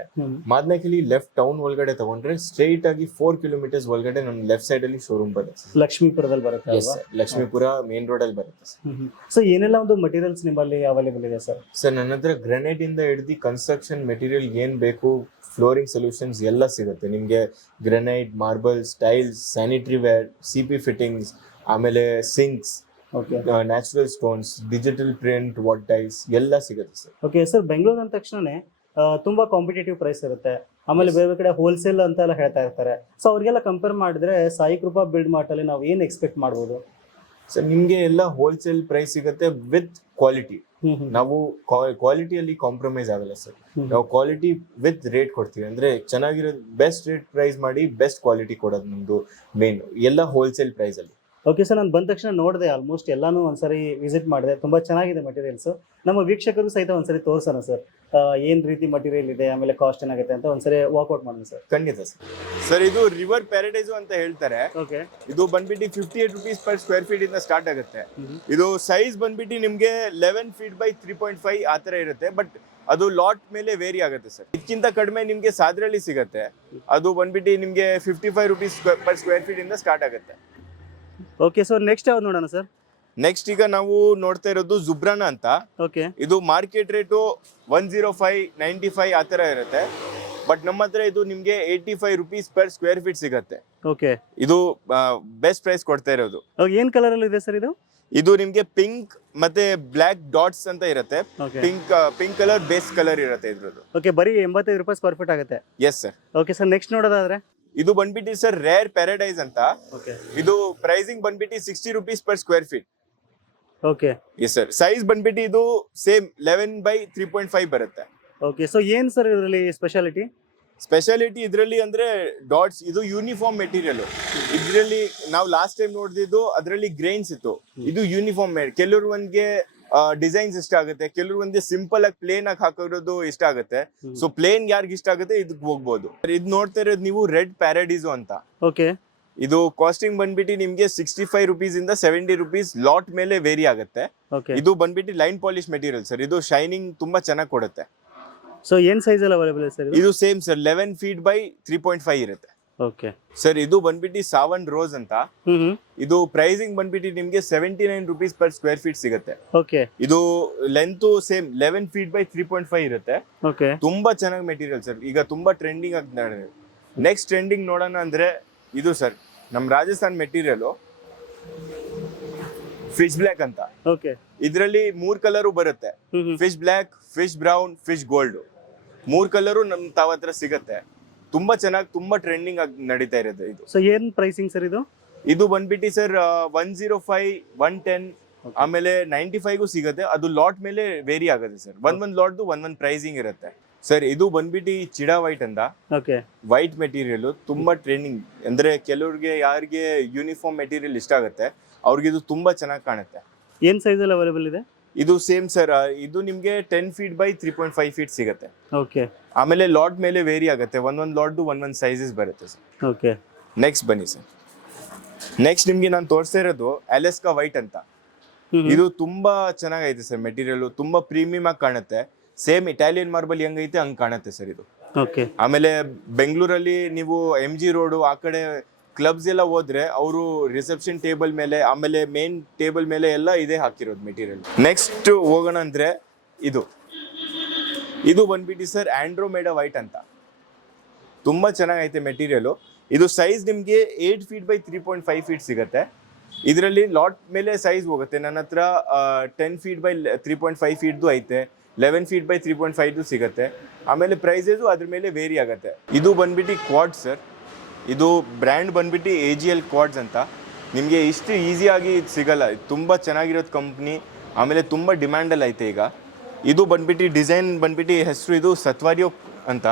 ಮಾದನೇಕಳಿ ಲೆಫ್ಟ್ ಟೌನ್ ಒಳಗಡೆ ತಗೊಂಡ್ರೆ ಸ್ಟ್ರೈಟ್ ಆಗಿ ಫೋರ್ ಕಿಲೋಮೀಟರ್ಸ್ ಒಳಗಡೆ ನಮ್ ಲೆಫ್ಟ್ ಸೈಡ್ ಅಲ್ಲಿ ಶೋರೂಮ್ ಬರುತ್ತೆ. ಲಕ್ಷ್ಮೀಪುರದಲ್ಲಿ ಬರುತ್ತೆ ಲಕ್ಷ್ಮೀಪುರ ಮೇನ್ ರೋಡ್ ಅಲ್ಲಿ ಬರುತ್ತೆ ಸೊ ಏನೆಲ್ಲ ಒಂದು ಮಟೀರಿಯಲ್ಸ್ ನಿಮ್ಮಲ್ಲಿ ಅವೈಲೇಬಲ್ ಇದೆ ಸರ್ ಸರ್ ನನ್ನ ಹತ್ರ ಗ್ರೆನೇಡ್ ಇಂದ ಹಿಡ್ದು ಕನ್ಸ್ಟ್ರಕ್ಷನ್ ಮೆಟೀರಿಯಲ್ ಏನ್ ಬೇಕು ಫ್ಲೋರಿಂಗ್ ಸೊಲ್ಯೂಷನ್ಸ್ ಎಲ್ಲ ಸಿಗುತ್ತೆ. ನಿಮಗೆ granite marbles tiles sanitary ware C P fittings ಆಮೇಲೆ sinks natural stones digital print what ಡೈಸ್ ಎಲ್ಲ ಸಿಗುತ್ತೆ ಸರ್ ಓಕೆ ಸರ್ ಬೆಂಗಳೂರು ಅಂದ ತಕ್ಷಣನೇ ಆ, ತುಂಬಾ ಕಾಂಪಿಟೇಟಿವ್ ಪ್ರೈಸ್ ಇರುತ್ತೆ. ಆಮೇಲೆ ಬೇರೆ ಬೇರೆ ಕಡೆ ಹೋಲ್ಸೇಲ್ ಅಂತ ಎಲ್ಲ ಹೇಳ್ತಾ ಇರ್ತಾರೆ. ಸೊ ಅವ್ರಿಗೆಲ್ಲ ಕಂಪೇರ್ ಮಾಡಿದ್ರೆ ಸಾಯಿ ಕೃಪಾ ಬಿಲ್ಡ್ ಮಾರ್ಟಲ್ಲಿ ನಾವು ಏನು ಎಕ್ಸ್ಪೆಕ್ಟ್ ಮಾಡ್ಬೋದು? ಸರ್ ನಿಮಗೆ ಎಲ್ಲ ಹೋಲ್ಸೇಲ್ ಪ್ರೈಸ್ ಸಿಗುತ್ತೆ ವಿತ್ ಕ್ವಾಲಿಟಿ ನಾವು ಕ್ವಾಲಿಟಿಯಲ್ಲಿ ಕಾಂಪ್ರಮೈಸ್ ಆಗಲ್ಲ ಸರ್ ನಾವು ಕ್ವಾಲಿಟಿ ವಿತ್ ರೇಟ್ ಕೊಡ್ತೀವಿ. ಅಂದ್ರೆ ಚೆನ್ನಾಗಿರೋ ಬೆಸ್ಟ್ ರೇಟ್ ಪ್ರೈಸ್ ಮಾಡಿ ಬೆಸ್ಟ್ ಕ್ವಾಲಿಟಿ ಕೊಡೋದು ನಮ್ದು ಮೇನ್ ಎಲ್ಲ ಹೋಲ್ಸೇಲ್ ಪ್ರೈಸ್ ಅಲ್ಲಿ. ಓಕೆ ಸರ್ ನಾನು ಬಂದ ತಕ್ಷಣ ನೋಡಿದೆ ಆಲ್ಮೋಸ್ಟ್ ಎಲ್ಲಾನು ಒಂದ್ಸರಿ ವಿಸಿಟ್ ಮಾಡಿದೆ. ತುಂಬಾ ಚೆನ್ನಾಗಿದೆ ಮಟೀರಿಯಲ್ಸ್ ನಮ್ಮ ವೀಕ್ಷಕರು ಸಹಿತ ಒಂದ್ಸರಿ ತೋರಿಸೋಣ ಸರ್ ಏನ್ ರೀತಿ ಮಟೀರಿಯಲ್ ಇದೆ ಆಮೇಲೆ ಕಾಸ್ಟ್ ಏನಾಗುತ್ತೆ ಅಂತ ಒಂದ್ಸರಿ ವಾಕ್ಔಟ್ ಮಾಡೋಣ ಸರ್ ಖಂಡಿತ ಸರ್ ಸರ್ ಇದು ರಿವರ್ ಪ್ಯಾರಡೈಸು ಅಂತ ಹೇಳ್ತಾರೆ. ಓಕೆ ಇದು ಬಂದ್ಬಿಟ್ಟು fifty eight rupees per square feet ಇಂದ ಸ್ಟಾರ್ಟ್ ಆಗುತ್ತೆ. ಇದು ಸೈಜ್ ಬಂದ್ಬಿಟ್ಟು ನಿಮಗೆ eleven feet by three point five ಆ ಥರ ಇರುತ್ತೆ. ಬಟ್ ಅದು ಲಾಟ್ ಮೇಲೆ ವೇರಿ ಆಗುತ್ತೆ ಸರ್ ಇದಕ್ಕಿಂತ ಕಡಿಮೆ ನಿಮಗೆ ಸಾದ್ರಲ್ಲಿ ಸಿಗುತ್ತೆ. ಅದು ಬಂದ್ಬಿಟ್ಟು ನಿಮಗೆ fifty five rupees per square feet ಇಂದ ಸ್ಟಾರ್ಟ್ ಆಗುತ್ತೆ. ಓಕೆ ಸರ್ ನೆಕ್ಸ್ಟ್ ಯಾವ್ದು ನೋಡೋಣ ಸರ್ ನೆಕ್ಸ್ಟ್ ಈಗ ನಾವು ನೋಡ್ತಾ ಇರೋದು ಜುಬ್ರಾನ ಅಂತ. ಓಕೆ ಇದು market rate one zero five ninety five ಆ ಥರ ಇರುತ್ತೆ. ಬಟ್ ನಮ್ಮ ಹತ್ರ ಇದು ನಿಮಗೆ eighty five rupees per square feet ಸಿಗುತ್ತೆ. ಓಕೆ ಇದು ಬೆಸ್ಟ್ ಪ್ರೈಸ್ ಕೊಡ್ತಾ ಇರೋದು. ಏನ್ ಕಲರ್ ಅಲ್ಲಿ ಇದೆ ಸರ್ ಇದು? ಇದು ನಿಮಗೆ ಪಿಂಕ್ ಮತ್ತೆ ಬ್ಲ್ಯಾಕ್ ಡಾಟ್ಸ್ ಅಂತ ಇರುತ್ತೆ. Pink pink colour base colour ಇರುತ್ತೆ ಇದ್ರದ್ದು. ಓಕೆ ಬರೀ ಎಂಬತ್ತೈದು ರೂಪಾಯಿ ಸ್ಕ್ವೇರ್ ಫೀಟ್ ಆಗುತ್ತೆ. Yes sir okay sir next ನೋಡೋದಾದ್ರೆ? ಇದು ಬಂದ್ಬಿಟ್ಟು ಸರ್ ರೇರ್ ಪ್ಯಾರಡೈಸ್ ಅಂತ. ಓಕೆ ಇದು ಪ್ರೈಸಿಂಗ್ ಬಂದ್ಬಿಟ್ಟು sixty rupees per square feet okay yes sir size ಬಂದ್ಬಿಟ್ಟು ಇದು same eleven by three point five ಬರುತ್ತೆ. ಓಕೆ ಸೊ ಏನು ಸರ್ ಇದರಲ್ಲಿ ಸ್ಪೆಷಾಲಿಟಿ ಸ್ಪೆಷಾಲಿಟಿ ಇದರಲ್ಲಿ ಅಂದ್ರೆ ಡಾಟ್ಸ್ ಇದು ಯೂನಿಫಾರ್ಮ್ ಮೆಟೀರಿಯಲ್ ಇದರಲ್ಲಿ ನಾವು ಲಾಸ್ಟ್ ಟೈಮ್ ನೋಡಿದ್ದು ಅದರಲ್ಲಿ ಗ್ರೈನ್ಸ್ ಇತ್ತು. ಇದು ಯೂನಿಫಾರ್ಮ್ ಕೆಲವರು ಒಂದ್ಗೆ ಡಿಸೈನ್ಸ್ ಇಷ್ಟ ಆಗುತ್ತೆ. ಕೆಲವ್ರು ಒಂದೇ ಸಿಂಪಲ್ ಆಗಿ ಪ್ಲೇನ್ ಆಗಿ ಹಾಕಿರೋದು ಇಷ್ಟ ಆಗುತ್ತೆ. ಸೊ ಪ್ಲೇನ್ ಯಾರಿಗೆ ಇಷ್ಟ ಆಗುತ್ತೆ ಇದಕ್ಕೆ ಹೋಗ್ಬೋದು. ಇದ್ ನೋಡ್ತಾ ಇರೋದು ನೀವು ರೆಡ್ ಪ್ಯಾರಡೈಸು ಅಂತ. ಓಕೆ. ಇದು ಕಾಸ್ಟಿಂಗ್ ಬಂದ್ಬಿಟ್ಟು ನಿಮಗೆ ಸಿಕ್ಸ್ಟಿ ಫೈವ್ ರುಪೀಸ್ ಇಂದ ಸೆವೆಂಟಿ ರುಪೀಸ್ ಲಾಟ್ ಮೇಲೆ ವೇರಿ ಆಗುತ್ತೆ. ಇದು ಬಂದ್ಬಿಟ್ಟು ಲೈನ್ ಪಾಲಿಶ್ ಮೆಟೀರಿಯಲ್ ಸರ್ ಇದು ಶೈನಿಂಗ್ ತುಂಬಾ ಚೆನ್ನಾಗಿ ಕೊಡುತ್ತೆ. ಸೊ ಸೈಜ್ ಅಲ್ಲಿ ಅವೈಲೇಬಲ್ ಸರ್ ಇದು? Same sir eleven feet by three point five ಇರುತ್ತೆ. ಓಕೆ. ಸರ್ ಇದು ಬಂದ್ಬಿಟ್ಟು ಸಾವನ್ ರೋಸ್ ಅಂತ. ಇದು ಪ್ರೈಸಿಂಗ್ ಬಂದ್ಬಿಟ್ಟು ನಿಮ್ಗೆ seventy nine rupees per square feet ಸಿಗುತ್ತೆ. ಓಕೆ. ಇದು length same eleven feet by three point five ಇರುತ್ತೆ. ಓಕೆ. ತುಂಬಾ ಚೆನ್ನಾಗಿ ಮೆಟೀರಿಯಲ್ ಸರ್ ಈಗ ತುಂಬಾ ಟ್ರೆಂಡಿಂಗ್ ಆಗ್ತಾ ನೆಕ್ಸ್ಟ್ ಟ್ರೆಂಡಿಂಗ್ ನೋಡೋಣ ಅಂದ್ರೆ ಇದು ಸರ್ ನಮ್ಮ ರಾಜಸ್ಥಾನ್ ಮೆಟೀರಿಯಲ್ ಫಿಶ್ ಬ್ಲ್ಯಾಕ್ ಅಂತ. ಓಕೆ. ಇದರಲ್ಲಿ ಮೂರ್ ಕಲರು ಬರುತ್ತೆ. Fish black fish brown fish gold ಮೂರ್ ಕಲರು ನಮ್ ತಾವತ್ರ ಸಿಗತ್ತೆ. ತುಂಬಾ ಚೆನ್ನಾಗಿ ತುಂಬಾ ಟ್ರೆಂಡಿಂಗ್ ಆಗಿ ನಡೀತಾ ಇರೋದು ಇದು. ಸೊ ಏನ್ ಪ್ರೈಸಿಂಗ್ ಸರ್ ಇದು? ಇದು ಬಂದ್ಬಿಟ್ಟು sir one zero five one ten ಆಮೇಲೆ ನೈಂಟಿ ಫೈವ್ಗೂ ಸಿಗುತ್ತೆ. ಅದು ಲಾಟ್ ಮೇಲೆ ವೇರಿ ಆಗುತ್ತೆ ಸರ್ ಒಂದ್ ಒಂದ್ ಲಾಟ್ದು ಒನ್ ಒಂದ್ ಪ್ರೈಸಿಂಗ್ ಇರುತ್ತೆ. ಸರ್ ಇದು ಬಂದ್ಬಿಟ್ಟು ಚಿಡಾ ವೈಟ್ ಅಂತ ಓಕೆ ವೈಟ್ ಮೆಟೀರಿಯಲ್ ತುಂಬಾ ಟ್ರೆಂಡಿಂಗ್ ಅಂದ್ರೆ ಕೆಲವ್ರಿಗೆ ಯಾರಿಗೆ ಯೂನಿಫಾರ್ಮ್ ಮೆಟೀರಿಯಲ್ ಇಷ್ಟ ಆಗುತ್ತೆ ಅವ್ರಿಗೆ ಇದು ತುಂಬಾ ಚೆನ್ನಾಗಿ ಕಾಣುತ್ತೆ. ಏನ್ ಸೈಜ್ ಅಲ್ಲಿ ಅವೈಲೇಬಲ್ ಇದೆ? ಇದು ಸೇಮ್ ಸರ್ ಇದು ನಿಮಗೆ ten feet by three point five feet ಸಿಗುತ್ತೆ. ಓಕೆ ಆಮೇಲೆ ಲಾಟ್ ಮೇಲೆ ವೇರಿ ಆಗುತ್ತೆ. ಒಂದೊಂದು ಲಾಟ್ದು ಒಂದೊಂದು ಸೈಜಸ್ ಬರುತ್ತೆ ಸರ್ ಓಕೆ ನೆಕ್ಸ್ಟ್ ಬನ್ನಿ ಸರ್ ನೆಕ್ಸ್ಟ್ ನಿಮಗೆ ನಾನು ತೋರಿಸ್ತಾ ಇರೋದು ಅಲೆಸ್ಕಾ ವೈಟ್ ಅಂತ. ಇದು ತುಂಬಾ ಚೆನ್ನಾಗೈತೆ ಸರ್ ಮೆಟೀರಿಯಲ್ ತುಂಬಾ ಪ್ರೀಮಿಯಂ ಆಗಿ ಕಾಣುತ್ತೆ. ಸೇಮ್ ಇಟಾಲಿಯನ್ ಮಾರ್ಬಲ್ ಹೆಂಗೈತೆ ಹಂಗೆ ಕಾಣುತ್ತೆ ಸರ್ ಇದು. ಓಕೆ ಆಮೇಲೆ ಬೆಂಗಳೂರಲ್ಲಿ ನೀವು ಎಂ ಜಿ ರೋಡು ಆ ಕಡೆ ಕ್ಲಬ್ಸ್ ಎಲ್ಲ ಹೋದ್ರೆ ಅವರು ರಿಸೆಪ್ಷನ್ ಟೇಬಲ್ ಮೇಲೆ, ಆಮೇಲೆ ಮೇನ್ ಟೇಬಲ್ ಮೇಲೆ ಎಲ್ಲ ಇದೇ ಹಾಕಿರೋದು ಮೆಟೀರಿಯಲ್ ನೆಕ್ಸ್ಟ್ ಹೋಗೋಣ ಅಂದ್ರೆ ಇದು. ಇದು ಬಂದ್ಬಿಟ್ಟು ಸರ್ ಆಂಡ್ರೋಮೇಡಾ ವೈಟ್ ಅಂತ. ತುಂಬಾ ಚೆನ್ನಾಗೈತೆ ಮೆಟೀರಿಯಲು ಇದು ಸೈಜ್ ನಿಮಗೆ eight feet by three point five feet ಸಿಗುತ್ತೆ. ಇದರಲ್ಲಿ ಲಾಟ್ ಮೇಲೆ ಸೈಜ್ ಹೋಗುತ್ತೆ. ನನ್ನ ಹತ್ರ ten feet by three point five ಫೀಟ್ದು ಐತೆ. Eleven feet by three point ಫೈವ್ದು ಸಿಗುತ್ತೆ. ಆಮೇಲೆ ಪ್ರೈಸಸ್ಸು ಅದ್ರ ಮೇಲೆ ವೇರಿ ಆಗುತ್ತೆ. ಇದು ಬಂದ್ಬಿಟ್ಟು ಕ್ವಾಡ್ ಸರ್ ಇದು ಬ್ರ್ಯಾಂಡ್ ಬಂದ್ಬಿಟ್ಟು ಎ ಜಿ ಎಲ್ ಕ್ವಾಡ್ಸ್ ಅಂತ. ನಿಮಗೆ ಇಷ್ಟು ಈಸಿಯಾಗಿ ಇದು ಸಿಗಲ್ಲ. ತುಂಬ ಚೆನ್ನಾಗಿರೋದು ಕಂಪ್ನಿ ಆಮೇಲೆ ತುಂಬ ಡಿಮ್ಯಾಂಡಲ್ಲಿ ಐತೆ ಈಗ. ಇದು ಬಂದ್ಬಿಟ್ಟು ಡಿಸೈನ್ ಬಂದ್ಬಿಟ್ಟು ಹೆಸರು ಇದು ಸತ್ವಾರಿಯೋ ಅಂತ.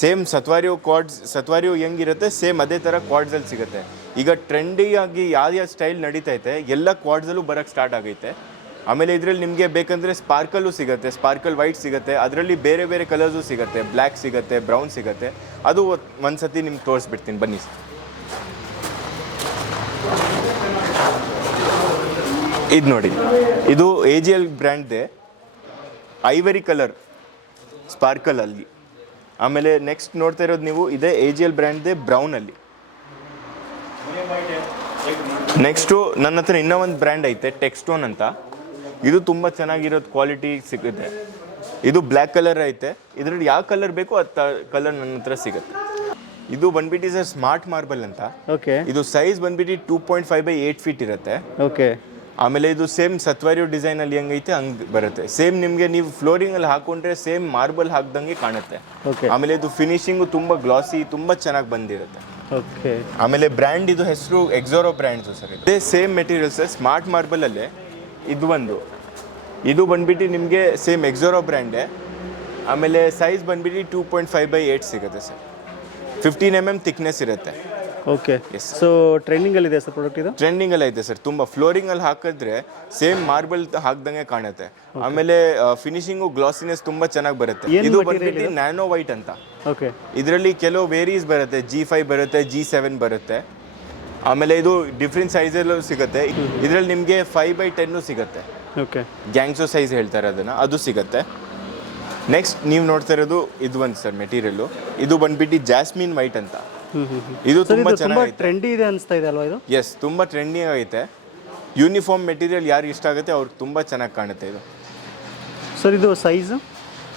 ಸೇಮ್ ಸತ್ವಾರಿಯೋ ಕ್ವಾಡ್ಸ್ ಸತ್ವಾರಿಯೋ ಹೆಂಗಿರುತ್ತೆ ಸೇಮ್ ಅದೇ ಥರ ಕ್ವಾಡ್ಸಲ್ಲಿ ಸಿಗುತ್ತೆ. ಈಗ ಟ್ರೆಂಡಿ ಆಗಿ ಯಾವ್ಯಾವ ಸ್ಟೈಲ್ ನಡೀತೈತೆ, ಎಲ್ಲ ಕ್ವಾಡ್ಸಲ್ಲೂ ಬರೋಕ್ಕೆ ಸ್ಟಾರ್ಟ್ ಆಗೈತೆ. ಆಮೇಲೆ ಇದರಲ್ಲಿ ನಿಮಗೆ ಬೇಕಂದರೆ ಸ್ಪಾರ್ಕಲ್ಲು ಸಿಗುತ್ತೆ, ಸ್ಪಾರ್ಕಲ್ ವೈಟ್ ಸಿಗುತ್ತೆ, ಅದರಲ್ಲಿ ಬೇರೆ ಬೇರೆ ಕಲರ್ಸು ಸಿಗುತ್ತೆ, ಬ್ಲ್ಯಾಕ್ ಸಿಗುತ್ತೆ, ಬ್ರೌನ್ ಸಿಗುತ್ತೆ. ಅದು ಒಂದು ಸತಿ ನಿಮ್ಗೆ ತೋರಿಸ್ಬಿಡ್ತೀನಿ, ಬನ್ನಿ ಇದು ನೋಡಿ, ಇದು ಎ ಜಿ ಎಲ್ ಬ್ರ್ಯಾಂಡ್ದೆ, ಐವರಿ ಕಲರ್ ಸ್ಪಾರ್ಕಲ್ ಅಲ್ಲಿ ಆಮೇಲೆ ನೆಕ್ಸ್ಟ್ ನೋಡ್ತಾ ಇರೋದು ನೀವು, ಇದೇ ಎ ಜಿ ಎಲ್ ಬ್ರ್ಯಾಂಡ್ದೆ ಬ್ರೌನಲ್ಲಿ. ನೆಕ್ಸ್ಟು ನನ್ನ ಹತ್ರ ಇನ್ನೂ ಒಂದು ಬ್ರ್ಯಾಂಡ್ ಐತೆ ಟೆಕ್ಸ್ಟೋನ್ ಅಂತ. ಇದು ತುಂಬ ಚೆನ್ನಾಗಿರೋದು ಕ್ವಾಲಿಟಿ ಸಿಗುತ್ತೆ. ಇದು ಬ್ಲ್ಯಾಕ್ ಕಲರ್ ಐತೆ. ಇದರಲ್ಲಿ ಯಾವ ಕಲರ್ ಬೇಕೋ ಆ ಕಲರ್ ನನ್ನ ಹತ್ರ ಸಿಗುತ್ತೆ. ಇದು ಬಂದ್ಬಿಟ್ಟು ಸರ್ ಸ್ಮಾರ್ಟ್ ಮಾರ್ಬಲ್ ಅಂತ. ಓಕೆ ಇದು ಸೈಜ್ ಬಂದ್ಬಿಟ್ಟು two point five by eight feet ಇರುತ್ತೆ. ಓಕೆ ಆಮೇಲೆ ಇದು ಸೇಮ್ ಸತ್ವಾರಿಯೋ ಡಿಸೈನ್ ಅಲ್ಲಿ ಹೆಂಗೈತೆ ಹಂಗೆ ಬರುತ್ತೆ. ಸೇಮ್ ನಿಮಗೆ ನೀವು ಫ್ಲೋರಿಂಗ್ ಅಲ್ಲಿ ಹಾಕೊಂಡ್ರೆ ಸೇಮ್ ಮಾರ್ಬಲ್ ಹಾಕ್ದಂಗೆ ಕಾಣುತ್ತೆ. ಓಕೆ ಆಮೇಲೆ ಇದು ಫಿನಿಶಿಂಗು ತುಂಬ ಗ್ಲಾಸಿ ತುಂಬ ಚೆನ್ನಾಗಿ ಬಂದಿರುತ್ತೆ. ಓಕೆ ಆಮೇಲೆ ಬ್ರ್ಯಾಂಡ್ ಇದು ಹೆಸರು ಎಕ್ಸೋರೋ ಬ್ರ್ಯಾಂಡ್ಸು ಸರ್ ಇದೆ. ಸೇಮ್ ಮೆಟೀರಿಯಲ್ ಸರ್ ಸ್ಮಾರ್ಟ್ ಮಾರ್ಬಲಲ್ಲೇ ಇದು ಒಂದು ಇದು ಬಂದ್ಬಿಟ್ಟು ನಿಮಗೆ ಸೇಮ್ ಎಕ್ಸೋರೋ ಬ್ರ್ಯಾಂಡೇ ಆಮೇಲೆ ಸೈಜ್ ಬಂದ್ಬಿಟ್ಟು two point five by eight ಸಿಗುತ್ತೆ sir fifteen M M thickness ಇರುತ್ತೆ. ಓಕೆ ಎಸ್ ಸೊ ಟ್ರೆಂಡಿಂಗಲ್ಲಿದೆ ಸರ್ ಪ್ರಾಡಕ್ಟ್ ಇದು? ಟ್ರೆಂಡಿಂಗ್ ಅಲ್ಲಿ ಐತೆ ಸರ್ ತುಂಬ ಫ್ಲೋರಿಂಗಲ್ಲಿ ಹಾಕಿದ್ರೆ ಸೇಮ್ ಮಾರ್ಬಲ್ ಹಾಕ್ದಂಗೆ ಕಾಣುತ್ತೆ. ಆಮೇಲೆ ಫಿನಿಶಿಂಗು ಗ್ಲಾಸಿನೆಸ್ ತುಂಬ ಚೆನ್ನಾಗಿ ಬರುತ್ತೆ. ಇದು ಬಂದ್ಬಿಟ್ಟು ನ್ಯಾನೋ ವೈಟ್ ಅಂತ. ಓಕೆ ಇದರಲ್ಲಿ ಕೆಲವು ವೇರೀಸ್ ಬರುತ್ತೆ. ಜಿ ಫೈವ್ ಬರುತ್ತೆ ಜಿ ಸೆವೆನ್ ಬರುತ್ತೆ. ಆಮೇಲೆ ಇದು ಡಿಫ್ರೆಂಟ್ ಸೈಜಲ್ಲೂ ಸಿಗುತ್ತೆ. ಇದರಲ್ಲಿ ನಿಮಗೆ ಫೈವ್ ಬೈ ಟೆನ್ನು ಸಿಗುತ್ತೆ. ಓಕೆ ಗ್ಯಾಂಗ್ಸೋ ಸೈಜ್ ಹೇಳ್ತಾರೆ ಅದನ್ನು ಅದು ಸಿಗುತ್ತೆ. ನೆಕ್ಸ್ಟ್ ನೀವು ನೋಡ್ತಾ ಇರೋದು ಇದು ಒಂದು ಸರ್ ಮೆಟೀರಿಯಲ್ಲು ಇದು ಬಂದ್ಬಿಟ್ಟು ಜಾಸ್ಮಿನ್ ವೈಟ್ ಅಂತ. ಇದು ತುಂಬಾ ಚೆನ್ನಾಗಿ ಟ್ರೆಂಡಿ ಇದೆ ಅನಿಸ್ತಾ ಇದೆ ಅಲ್ವಾ ಇದು? ಎಸ್ ತುಂಬ ಟ್ರೆಂಡಿ ಆಗೈತೆ. ಯೂನಿಫಾರ್ಮ್ ಮೆಟೀರಿಯಲ್ ಯಾರು ಇಷ್ಟ ಆಗುತ್ತೆ ಅವ್ರಿಗೆ ತುಂಬ ಚೆನ್ನಾಗಿ ಕಾಣುತ್ತೆ ಇದು. ಸರ್ ಇದು ಸೈಜ್